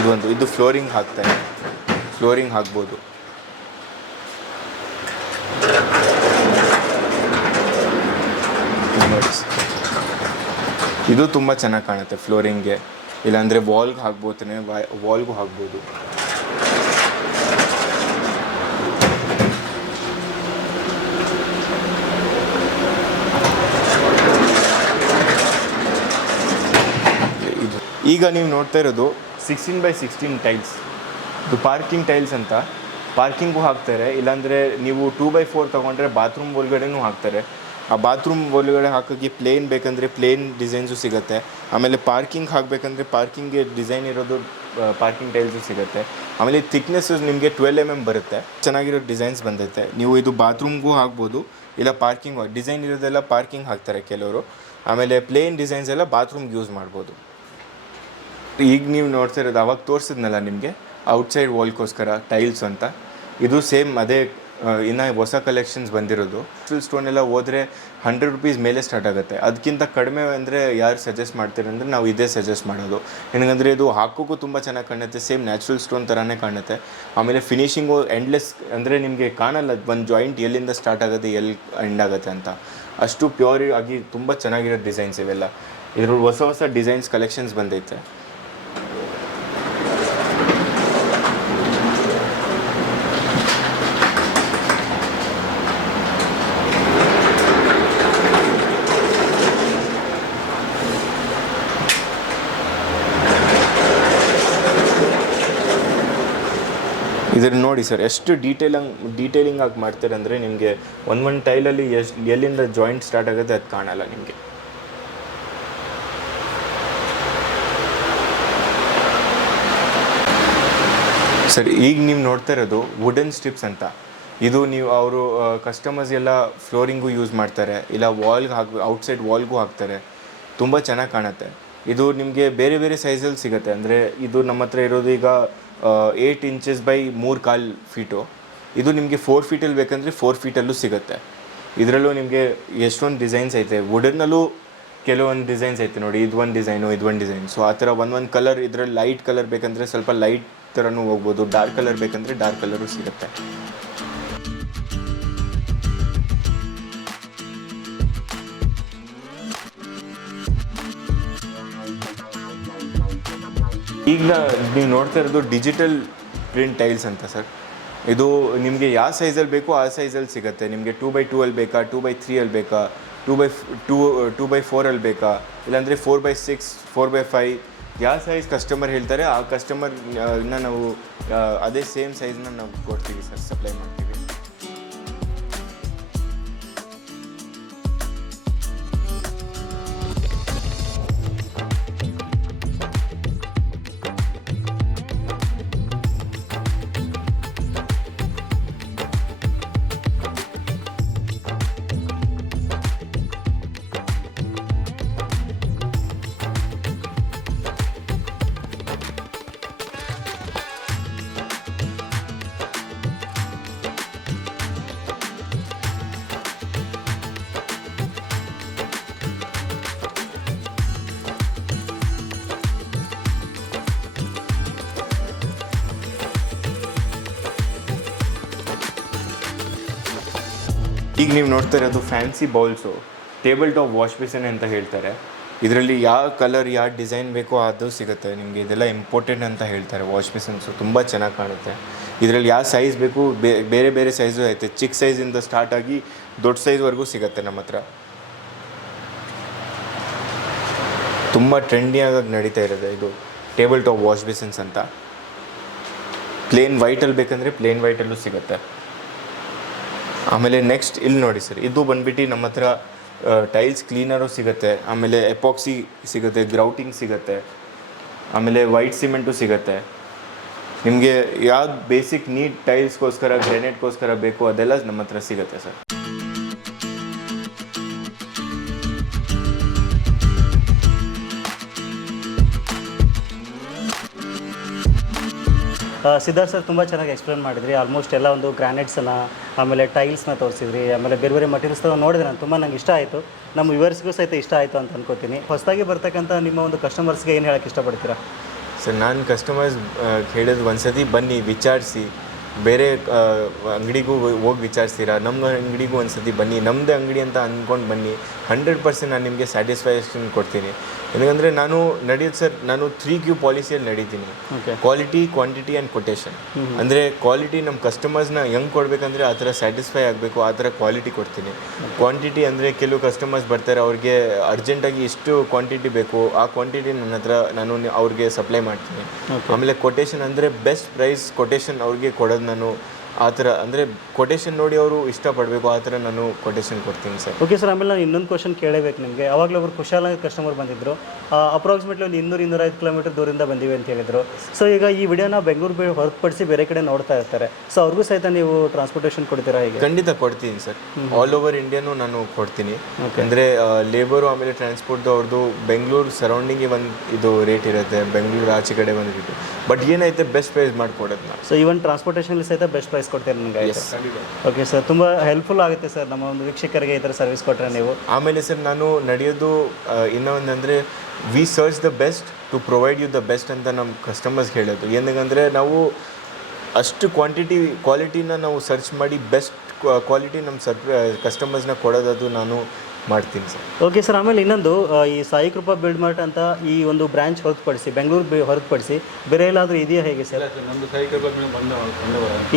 ಇದೊಂದು ಇದು ಫ್ಲೋರಿಂಗ್ ಹಾಕ್ತಾರೆ. ಫ್ಲೋರಿಂಗ್ ಹಾಕ್ಬೋದು. ನೋಡಿ. ಇದು ತುಂಬ ಚೆನ್ನಾಗಿ ಕಾಣುತ್ತೆ ಫ್ಲೋರಿಂಗ್ಗೆ. ಇಲ್ಲಾಂದರೆ ವಾಲ್ಗೆ ಹಾಕ್ಬೋದು ವಾಲ್ಗೂ ಹಾಕ್ಬೋದು. ಈಗ ನೀವು ನೋಡ್ತಾ ಇರೋದು ಸಿಕ್ಸ್ಟೀನ್ ಬೈ ಸಿಕ್ಸ್ಟೀನ್ ಟೈಲ್ಸ್ ಇದು ಪಾರ್ಕಿಂಗ್ ಟೈಲ್ಸ್ ಅಂತ. ಪಾರ್ಕಿಂಗು ಹಾಕ್ತಾರೆ. ಇಲ್ಲಾಂದರೆ ನೀವು ಟೂ ಬೈ ಫೋರ್ ತೊಗೊಂಡ್ರೆ ಬಾತ್ರೂಮ್ ಒಳಗಡೆನೂ ಹಾಕ್ತಾರೆ. ಆ ಬಾತ್ರೂಮ್ ಒಳಗಡೆ ಹಾಕೋಕ್ಕೆ ಪ್ಲೇನ್ ಬೇಕಂದರೆ ಪ್ಲೇನ್ ಡಿಸೈನ್ಸು ಸಿಗುತ್ತೆ. ಆಮೇಲೆ ಪಾರ್ಕಿಂಗ್ ಹಾಕಬೇಕಂದ್ರೆ ಪಾರ್ಕಿಂಗ್ಗೆ ಡಿಸೈನ್ ಇರೋದು ಪಾರ್ಕಿಂಗ್ ಟೈಲ್ಸು ಸಿಗುತ್ತೆ. ಆಮೇಲೆ ಥಿಕ್ನೆಸ್ಸು ನಿಮಗೆ ಟ್ವೆಲ್ ಎಂ ಎಂ ಬರುತ್ತೆ. ಚೆನ್ನಾಗಿರೋ ಡಿಸೈನ್ಸ್ ಬಂದೈತೆ. ನೀವು ಇದು ಬಾತ್ರೂಮ್ಗೂ ಹಾಕ್ಬೋದು, ಇಲ್ಲ ಪಾರ್ಕಿಂಗ್ ಡಿಸೈನ್ ಇರೋದೆಲ್ಲ ಪಾರ್ಕಿಂಗ್ ಹಾಕ್ತಾರೆ ಕೆಲವರು. ಆಮೇಲೆ ಪ್ಲೇನ್ ಡಿಸೈನ್ಸ್ ಎಲ್ಲ ಬಾತ್ರೂಮ್ಗೆ ಯೂಸ್ ಮಾಡ್ಬೋದು. ಈಗ ನೀವು ನೋಡ್ತಾ ಇರೋದು, ಅವಾಗ ತೋರಿಸಿದ್ನಲ್ಲ ನಿಮಗೆ ಔಟ್ಸೈಡ್ ವಾಲ್ಗೋಸ್ಕರ ಟೈಲ್ಸ್ ಅಂತ. ಇದು ಸೇಮ್ ಅದೇ ಇನ್ನು ಹೊಸ ಕಲೆಕ್ಷನ್ಸ್ ಬಂದಿರೋದು. ಫಿಲ್ ಸ್ಟೋನ್ ಎಲ್ಲ ಹೋದರೆ ಹಂಡ್ರೆಡ್ ರುಪೀಸ್ ಮೇಲೆ ಸ್ಟಾರ್ಟ್ ಆಗುತ್ತೆ. ಅದಕ್ಕಿಂತ ಕಡಿಮೆ ಅಂದರೆ ಯಾರು ಸಜೆಸ್ಟ್ ಮಾಡ್ತೀರ ಅಂದರೆ ನಾವು ಇದೇ ಸಜೆಸ್ಟ್ ಮಾಡೋದು. ಏನಂದರೆ ಇದು ಹಾಕೋಕ್ಕೂ ತುಂಬ ಚೆನ್ನಾಗಿ ಕಾಣುತ್ತೆ ಸೇಮ್ ನ್ಯಾಚುರಲ್ ಸ್ಟೋನ್ ಥರನೇ ಕಾಣುತ್ತೆ. ಆಮೇಲೆ ಫಿನಿಷಿಂಗು ಎಂಡ್ಲೆಸ್ ಅಂದರೆ ನಿಮಗೆ ಕಾಣಲ್ಲ, ಒಂದು ಜಾಯಿಂಟ್ ಎಲ್ಲಿಂದ ಸ್ಟಾರ್ಟ್ ಆಗುತ್ತೆ, ಎಲ್ಲಿ ಎಂಡ್ ಆಗುತ್ತೆ ಅಂತ. ಅಷ್ಟು ಪ್ಯೂರ್ ಆಗಿ ತುಂಬ ಚೆನ್ನಾಗಿರೋ ಡಿಸೈನ್ಸ್ ಇವೆಲ್ಲ. ಇದ್ರಲ್ಲಿ ಹೊಸ ಹೊಸ ಡಿಸೈನ್ಸ್ ಕಲೆಕ್ಷನ್ಸ್ ಬಂದೈತೆ. ಇದನ್ನು ನೋಡಿ ಸರ್, ಎಷ್ಟು ಡೀಟೇಲಂಗ್ ಡೀಟೇಲಿಂಗ್ ಆಗಿ ಮಾಡ್ತಾರೆ ಅಂದರೆ ನಿಮಗೆ ಒಂದು ಒಂದು ಟೈಲಲ್ಲಿ ಎಷ್ಟು, ಎಲ್ಲಿಂದ ಜಾಯಿಂಟ್ ಸ್ಟಾರ್ಟ್ ಆಗುತ್ತೆ ಅದು ಕಾಣಲ್ಲ ನಿಮಗೆ. ಸರ್, ಈಗ ನೀವು ನೋಡ್ತಾ ಇರೋದು ವುಡನ್ ಸ್ಟ್ರಿಪ್ಸ್ ಅಂತ. ಇದು ನೀವು ಅವರು ಕಸ್ಟಮರ್ಸ್ ಎಲ್ಲ ಫ್ಲೋರಿಂಗು ಯೂಸ್ ಮಾಡ್ತಾರೆ, ಇಲ್ಲ ವಾಲ್ಗೆ ಹಾಕ್ ಔಟ್ಸೈಡ್ ವಾಲ್ಗೂ ಹಾಕ್ತಾರೆ. ತುಂಬ ಚೆನ್ನಾಗಿ ಕಾಣುತ್ತೆ. ಇದು ನಿಮಗೆ ಬೇರೆ ಬೇರೆ ಸೈಜಲ್ಲಿ ಸಿಗುತ್ತೆ. ಅಂದರೆ ಇದು ನಮ್ಮ ಹತ್ರ ಇರೋದು ಈಗ ಏಯ್ಟ್ ಇಂಚಸ್ ಬೈ ಮೂರು ಕಾಲು ಫೀಟು ಇದು ನಿಮಗೆ ಫೋರ್ ಫೀಟಲ್ಲಿ ಬೇಕಂದರೆ ಫೋರ್ ಫೀಟಲ್ಲೂ ಸಿಗುತ್ತೆ. ಇದರಲ್ಲೂ ನಿಮಗೆ ಎಷ್ಟೊಂದು ಡಿಸೈನ್ಸ್ ಐತೆ. ವುಡನ್ನಲ್ಲೂ ಕೆಲವೊಂದು ಡಿಸೈನ್ಸ್ ಐತೆ ನೋಡಿ. ಇದು ಒಂದು ಡಿಸೈನು ಇದು ಒಂದು ಡಿಸೈನ್ ಸೊ ಆ ಥರ ಒಂದೊಂದು ಕಲರ್ ಇದರಲ್ಲಿ ಲೈಟ್ ಕಲರ್ ಬೇಕಂದರೆ ಸ್ವಲ್ಪ ಲೈಟ್ ಥರನೂ ಹೋಗ್ಬೋದು. ಡಾರ್ಕ್ ಕಲರ್ ಬೇಕಂದರೆ ಡಾರ್ಕ್ ಕಲರು ಸಿಗುತ್ತೆ. ಈಗ ನೀವು ನೋಡ್ತಾ ಇರೋದು ಡಿಜಿಟಲ್ ಪ್ರಿಂಟ್ ಟೈಲ್ಸ್ ಅಂತ ಸರ್. ಇದು ನಿಮಗೆ ಯಾವ ಸೈಜಲ್ಲಿ ಬೇಕೋ ಆ ಸೈಜಲ್ಲಿ ಸಿಗುತ್ತೆ. ನಿಮಗೆ ಟೂ ಬೈ ಟೂ ಅಲ್ಲಿ ಬೇಕಾ ಟೂ ಬೈ ತ್ರೀ ಅಲ್ಲಿ ಬೇಕಾ two by two two by ಫೋರಲ್ಲಿ ಬೇಕಾ, ಇಲ್ಲಾಂದರೆ four by six four by five ಯಾವ ಸೈಜ್ ಕಸ್ಟಮರ್ ಹೇಳ್ತಾರೆ, ಆ ಕಸ್ಟಮರ್ನ ನಾವು ಅದೇ ಸೇಮ್ ಸೈಜ್ನ ನಾವು ಕೊಡ್ತೀವಿ ಸರ್ ಸಪ್ಲೈ ಮಾಡ್ತೀವಿ. ನೀವು ನೋಡ್ತಾ ಇರೋದು fancy bowls table top wash basin ಅಂತ ಹೇಳ್ತಾರೆ. ಇದರಲ್ಲಿ ಯಾವ ಕಲರ್ ಯಾವ ಡಿಸೈನ್ ಬೇಕೋ ಅದು ಸಿಗುತ್ತೆ. ನಿಮಗೆ ಇದೆಲ್ಲ ಇಂಪಾರ್ಟೆಂಟ್ ಅಂತ ಹೇಳ್ತಾರೆ ವಾಶ್ ಬೇಸನ್ಸು ತುಂಬ ಚೆನ್ನಾಗಿ ಕಾಣುತ್ತೆ. ಇದರಲ್ಲಿ ಯಾವ ಸೈಜ್ ಬೇಕು? ಬೇರೆ ಬೇರೆ ಸೈಜು ಐತೆ. ಚಿಕ್ಕ ಸೈಜಿಂದ ಸ್ಟಾರ್ಟ್ ಆಗಿ ದೊಡ್ಡ ಸೈಜ್ವರೆಗೂ ಸಿಗುತ್ತೆ ನಮ್ಮ ಹತ್ರ. ತುಂಬ ಟ್ರೆಂಡಿಯಾಗಿ ನಡೀತಾ ಇರೋದು ಇದು ಟೇಬಲ್ ಟಾಪ್ ವಾಶ್ ಬೇಸಿನ್ಸ್ ಅಂತ. ಪ್ಲೇನ್ ವೈಟಲ್ಲಿ ಬೇಕಂದರೆ ಪ್ಲೇನ್ ವೈಟಲ್ಲೂ ಸಿಗುತ್ತೆ. ಆಮೇಲೆ ನೆಕ್ಸ್ಟ್ ಇಲ್ಲಿ ನೋಡಿ ಸರ್, ಇದು ಬಂದ್ಬಿಟ್ಟು ನಮ್ಮ ಹತ್ರ ಟೈಲ್ಸ್ ಕ್ಲೀನರು ಸಿಗುತ್ತೆ, ಆಮೇಲೆ ಎಪಾಕ್ಸಿ ಸಿಗುತ್ತೆ ಗ್ರೌಟಿಂಗ್ ಸಿಗುತ್ತೆ, ಆಮೇಲೆ ವೈಟ್ ಸಿಮೆಂಟು ಸಿಗುತ್ತೆ. ನಿಮಗೆ ಯಾವ್ದು ಬೇಸಿಕ್ ನೀಟ್ ಟೈಲ್ಸ್ಗೋಸ್ಕರ ಗ್ರೆನೇಟ್ಗೋಸ್ಕರ ಬೇಕು ಅದೆಲ್ಲ ನಮ್ಮ ಹತ್ರ ಸಿಗುತ್ತೆ ಸರ್. ಸಿದ್ಧಾರ್ಥ್ ಸರ್ ತುಂಬ ಚೆನ್ನಾಗಿ ಎಕ್ಸ್ಪ್ಲೇನ್ ಮಾಡಿದ್ರಿ. ಆಲ್ಮೋಸ್ಟ್ ಎಲ್ಲ ಒಂದು ಗ್ರಾನೈಟ್ಸನ್ನು ಆಮೇಲೆ ಟೈಲ್ಸ್ನ ತೋರಿಸಿದ್ರಿ, ಆಮೇಲೆ ಬೇರೆ ಬೇರೆ ಮಟೀರಿಯಲ್ಸ್ ನೋಡಿದ್ರೆ ನಾನು. ತುಂಬ ನಂಗೆ ಇಷ್ಟ ಆಯಿತು. ನಮ್ಮ ವಿವರ್ಸ್ಗೂ ಸಹಿತ ಇಷ್ಟ ಆಯಿತು ಅಂತ ಅನ್ಕೋತೀನಿ. ಹೊಸದಾಗಿ ಬರ್ತಕ್ಕಂಥ ನಿಮ್ಮ ಒಂದು ಕಸ್ಟಮರ್ಸ್ಗೆ ಏನು ಹೇಳಕ್ಕೆ ಇಷ್ಟಪಡ್ತೀರಾ? ಸರ್, ನಾನು ಕಸ್ಟಮರ್ಸ್ ಒಂದು ಸತಿ ಬನ್ನಿ, ವಿಚಾರಿಸಿ. ಬೇರೆ ಅಂಗಡಿಗೂ ಹೋಗಿ ವಿಚಾರಿಸ್ತೀರಾ? ನಮ್ಮ ಅಂಗಡಿಗೂ ಒಂದು ಸರ್ತಿ ಬನ್ನಿ. ನಮ್ಮದೇ ಅಂಗಡಿ ಅಂತ ಅಂದ್ಕೊಂಡು ಬನ್ನಿ. ಹಂಡ್ರೆಡ್ ಪರ್ಸೆಂಟ್ ನಾನು ನಿಮಗೆ ಸ್ಯಾಟಿಸ್ಫ್ಯಾಕ್ಷನ್ ಕೊಡ್ತೀನಿ. ಯಾಕಂದರೆ ನಾನು ನಡೆಯೋದು ಸರ್ ನಾನು ತ್ರೀ ಕ್ಯೂ ಪಾಲಿಸಿಯಲ್ಲಿ ನಡೀತೀನಿ. ಕ್ವಾಲಿಟಿ ಕ್ವಾಂಟಿಟಿ ಆ್ಯಂಡ್ ಕೊಟೇಶನ್ ಅಂದರೆ ಕ್ವಾಲಿಟಿ ನಮ್ಮ ಕಸ್ಟಮರ್ಸ್ನ ಹೆಂಗೆ ಕೊಡಬೇಕಂದ್ರೆ ಆ ಥರ ಸ್ಯಾಟಿಸ್ಫೈ ಆಗಬೇಕು ಆ ಥರ ಕ್ವಾಲಿಟಿ ಕೊಡ್ತೀನಿ. ಕ್ವಾಂಟಿಟಿ ಅಂದರೆ ಕೆಲವು ಕಸ್ಟಮರ್ಸ್ ಬರ್ತಾರೆ ಅವ್ರಿಗೆ ಅರ್ಜೆಂಟಾಗಿ ಇಷ್ಟು ಕ್ವಾಂಟಿಟಿ ಬೇಕು ಆ ಕ್ವಾಂಟಿಟಿ ನನ್ನ ಹತ್ರ ನಾನು ಅವ್ರಿಗೆ ಸಪ್ಲೈ ಮಾಡ್ತೀನಿ. ಆಮೇಲೆ ಕೊಟೇಶನ್ ಅಂದರೆ ಬೆಸ್ಟ್ ಪ್ರೈಸ್ ಕೊಟೇಶನ್ ಅವ್ರಿಗೆ ಕೊಡೋದು ನಾನು ಆ ಥರ ಅಂದರೆ ಕೊಟೇಶನ್ ನೋಡಿ ಅವರು ಇಷ್ಟಪಡಬೇಕು ಆ ಥರ ನಾನು ಕೊಟೇಶನ್ ಕೊಡ್ತೀನಿ ಸರ್. ಓಕೆ ಸರ್ ಆಮೇಲೆ ನಾನು ಇನ್ನೊಂದು ಕ್ವಶನ್ ಕೇಳಬೇಕು ನಿಮಗೆ. ಯಾವಾಗಲೂ ಅವರು ಕುಶಾಲ ಕಸ್ಟಮರ್ ಬಂದಿದ್ದರು ಅಪ್ರಾಕ್ಸಿಮೇಟ್ಲಿ ಒಂದು ಇನ್ನೂರು ಇನ್ನೂರೈದು ಕಿಲೋಮೀಟರ್ ದೂರದಿಂದ ಬಂದಿವೆ ಅಂತ ಹೇಳಿದರು. ಸೊ ಈಗ ಈ ವಿಡಿಯೋನ ಬೆಂಗಳೂರು ಹೊರತುಪಡಿಸಿ ಬೇರೆ ಕಡೆ ನೋಡ್ತಾ ಇರ್ತಾರೆ. ಸೊ ಅವ್ರಿಗೂ ಸಹಿತ ನೀವು ಟ್ರಾನ್ಸ್ಪೋರ್ಟೇಷನ್ ಕೊಡ್ತೀರಾ ಈಗ ಖಂಡಿತ ಕೊಡ್ತೀನಿ ಸರ್. ಆಲ್ ಓವರ್ ಇಂಡಿಯಾನು ನಾನು ಕೊಡ್ತೀನಿ. ಅಂದರೆ ಲೇಬರು ಆಮೇಲೆ ಟ್ರಾನ್ಸ್ಪೋರ್ಟ್ದು ಅವ್ರದ್ದು ಬೆಂಗಳೂರು ಸರೌಂಡಿಂಗಿಗೆ ಒಂದು ಇದು ರೇಟ್ ಇರುತ್ತೆ. ಬೆಂಗಳೂರು ಆಚೆ ಕಡೆ ಬಂದ್ಬಿಟ್ಟು ಬಟ್ ಏನೈತೆ ಬೆಸ್ಟ್ ಪ್ರೈಸ್ ಮಾಡಿಕೊಡೋದು ನಾನು ಸೊ ಈವನ್ ಟ್ರಾನ್ಸ್ಪೋರ್ಟೇಷನ್ ಸಹಿತ ಬೆಸ್ಟ್ ಪ್ರೈಸ್ ಕೊಡ್ತೀರಾ ನನಗೆ ಓಕೆ ಸರ್ ತುಂಬ ಹೆಲ್ಪ್ಫುಲ್ ಆಗುತ್ತೆ ಸರ್ ನಮ್ಮ ಒಂದು ವೀಕ್ಷಕರಿಗೆ ಈ ಥರ ಸರ್ವಿಸ್ ಕೊಟ್ಟರೆ ನೀವು. ಆಮೇಲೆ ಸರ್ ನಾನು ನಡೆಯೋದು ಇನ್ನೂ ಒಂದಂದರೆ we search the best to provide you the best ಅಂತ ನಮ್ಮ ಕಸ್ಟಮರ್ಸ್ ಹೇಳೋದು. ಏನಂದರೆ ನಾವು ಅಷ್ಟು ಕ್ವಾಂಟಿಟಿ ಕ್ವಾಲಿಟಿನ ನಾವು ಸರ್ಚ್ ಮಾಡಿ ಬೆಸ್ಟ್ ಕ್ವಾಲಿಟಿ ನಮ್ಮ ಸರ್ ಕಸ್ಟಮರ್ಸ್ನ ಕೊಡೋದದು ನಾನು ಮಾಡ್ತೀನಿ ಸರ್. ಓಕೆ ಸರ್ ಆಮೇಲೆ ಇನ್ನೊಂದು ಈ ಸಾಯಿ ಕೃಪಾ ಬಿಲ್ಡ್ ಮಾರ್ಟ್ ಅಂತ ಈ ಒಂದು ಬ್ರಾಂಚ್ ಹೊರತುಪಡಿಸಿ ಬೆಂಗಳೂರು ಬಿ- ಹೊರತುಪಡಿಸಿ ಬೇರೆ ಎಲ್ಲಾದರೂ ಇದೆಯಾ ಹೇಗೆ ಸರ್ ನಮ್ಮದು ಸಾಯಿ ಕೃಪಾ ಬಿಲ್ಡ್ ಬಂದ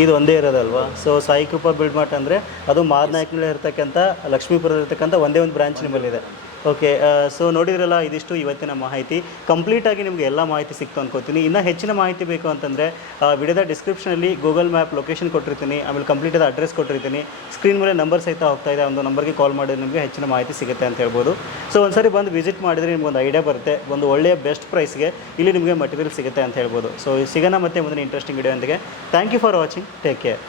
ಇದು ಒಂದೇ ಇರೋದಲ್ವಾ so Sai Krupa build mart ಅಂದರೆ ಅದು ಮಾದನಾಯಕನಲ್ಲಿ ಇರ್ತಕ್ಕಂಥ ಲಕ್ಷ್ಮೀಪುರದಲ್ಲಿರ್ತಕ್ಕಂಥ ಇರ್ತಕ್ಕಂಥ ಒಂದೇ ಒಂದು ಬ್ರಾಂಚ್ ನಿಮ್ಮಲ್ಲಿದೆ. ಓಕೆ ಸೊ ನೋಡಿದ್ರಲ್ಲ, ಇದಿಷ್ಟು ಇವತ್ತಿನ ಮಾಹಿತಿ. ಕಂಪ್ಲೀಟಾಗಿ ನಿಮಗೆ ಎಲ್ಲ ಮಾಹಿತಿ ಸಿಕ್ತು ಅನ್ಕೋತೀನಿ. ಇನ್ನೂ ಹೆಚ್ಚಿನ ಮಾಹಿತಿ ಬೇಕು ಅಂತಂದರೆ ವಿಡಿಯೋದ ಡಿಸ್ಕ್ರಿಪ್ಷನಲ್ಲಿ ಗೂಗಲ್ ಮ್ಯಾಪ್ ಲೊಕೇಶನ್ ಕೊಟ್ಟಿರ್ತೀನಿ, ಆಮೇಲೆ ಕಂಪ್ಲೀಟ್ ಆದ ಅಡ್ರೆಸ್ ಕೊಟ್ಟಿರ್ತೀನಿ. ಸ್ಕ್ರೀನ್ ಮೇಲೆ ನಂಬರ್ ಸಹಿತ ಹೋಗ್ತಾ ಇದೆ, ಒಂದು ನಂಬರ್ಗೆ ಕಾಲ್ ಮಾಡಿದ್ರೆ ನಿಮಗೆ ಹೆಚ್ಚಿನ ಮಾಹಿತಿ ಸಿಗುತ್ತೆ ಅಂತ ಹೇಳ್ಬೋದು. ಸೊ ಒಂದ್ಸರಿ ಬಂದು ವಿಸಿಟ್ ಮಾಡಿದರೆ ನಿಮ್ಗೆ ಒಂದು ಐಡಿಯಾ ಬರುತ್ತೆ, ಒಂದು ಒಳ್ಳೆಯ ಬೆಸ್ಟ್ ಪ್ರೈಸ್ಗೆ ಇಲ್ಲಿ ನಿಮಗೆ ಮಟೀರಿಯಲ್ ಸಿಗುತ್ತೆ ಅಂತ ಹೇಳ್ಬೋದು. ಸೊ ಸಿಗೋಣ ಮತ್ತೆ ಮುಂದಿನ ಇಂಟ್ರೆಸ್ಟಿಂಗ್ ವಿಡಿಯೋ ಒಂದಿಗೆ thank you for watching take care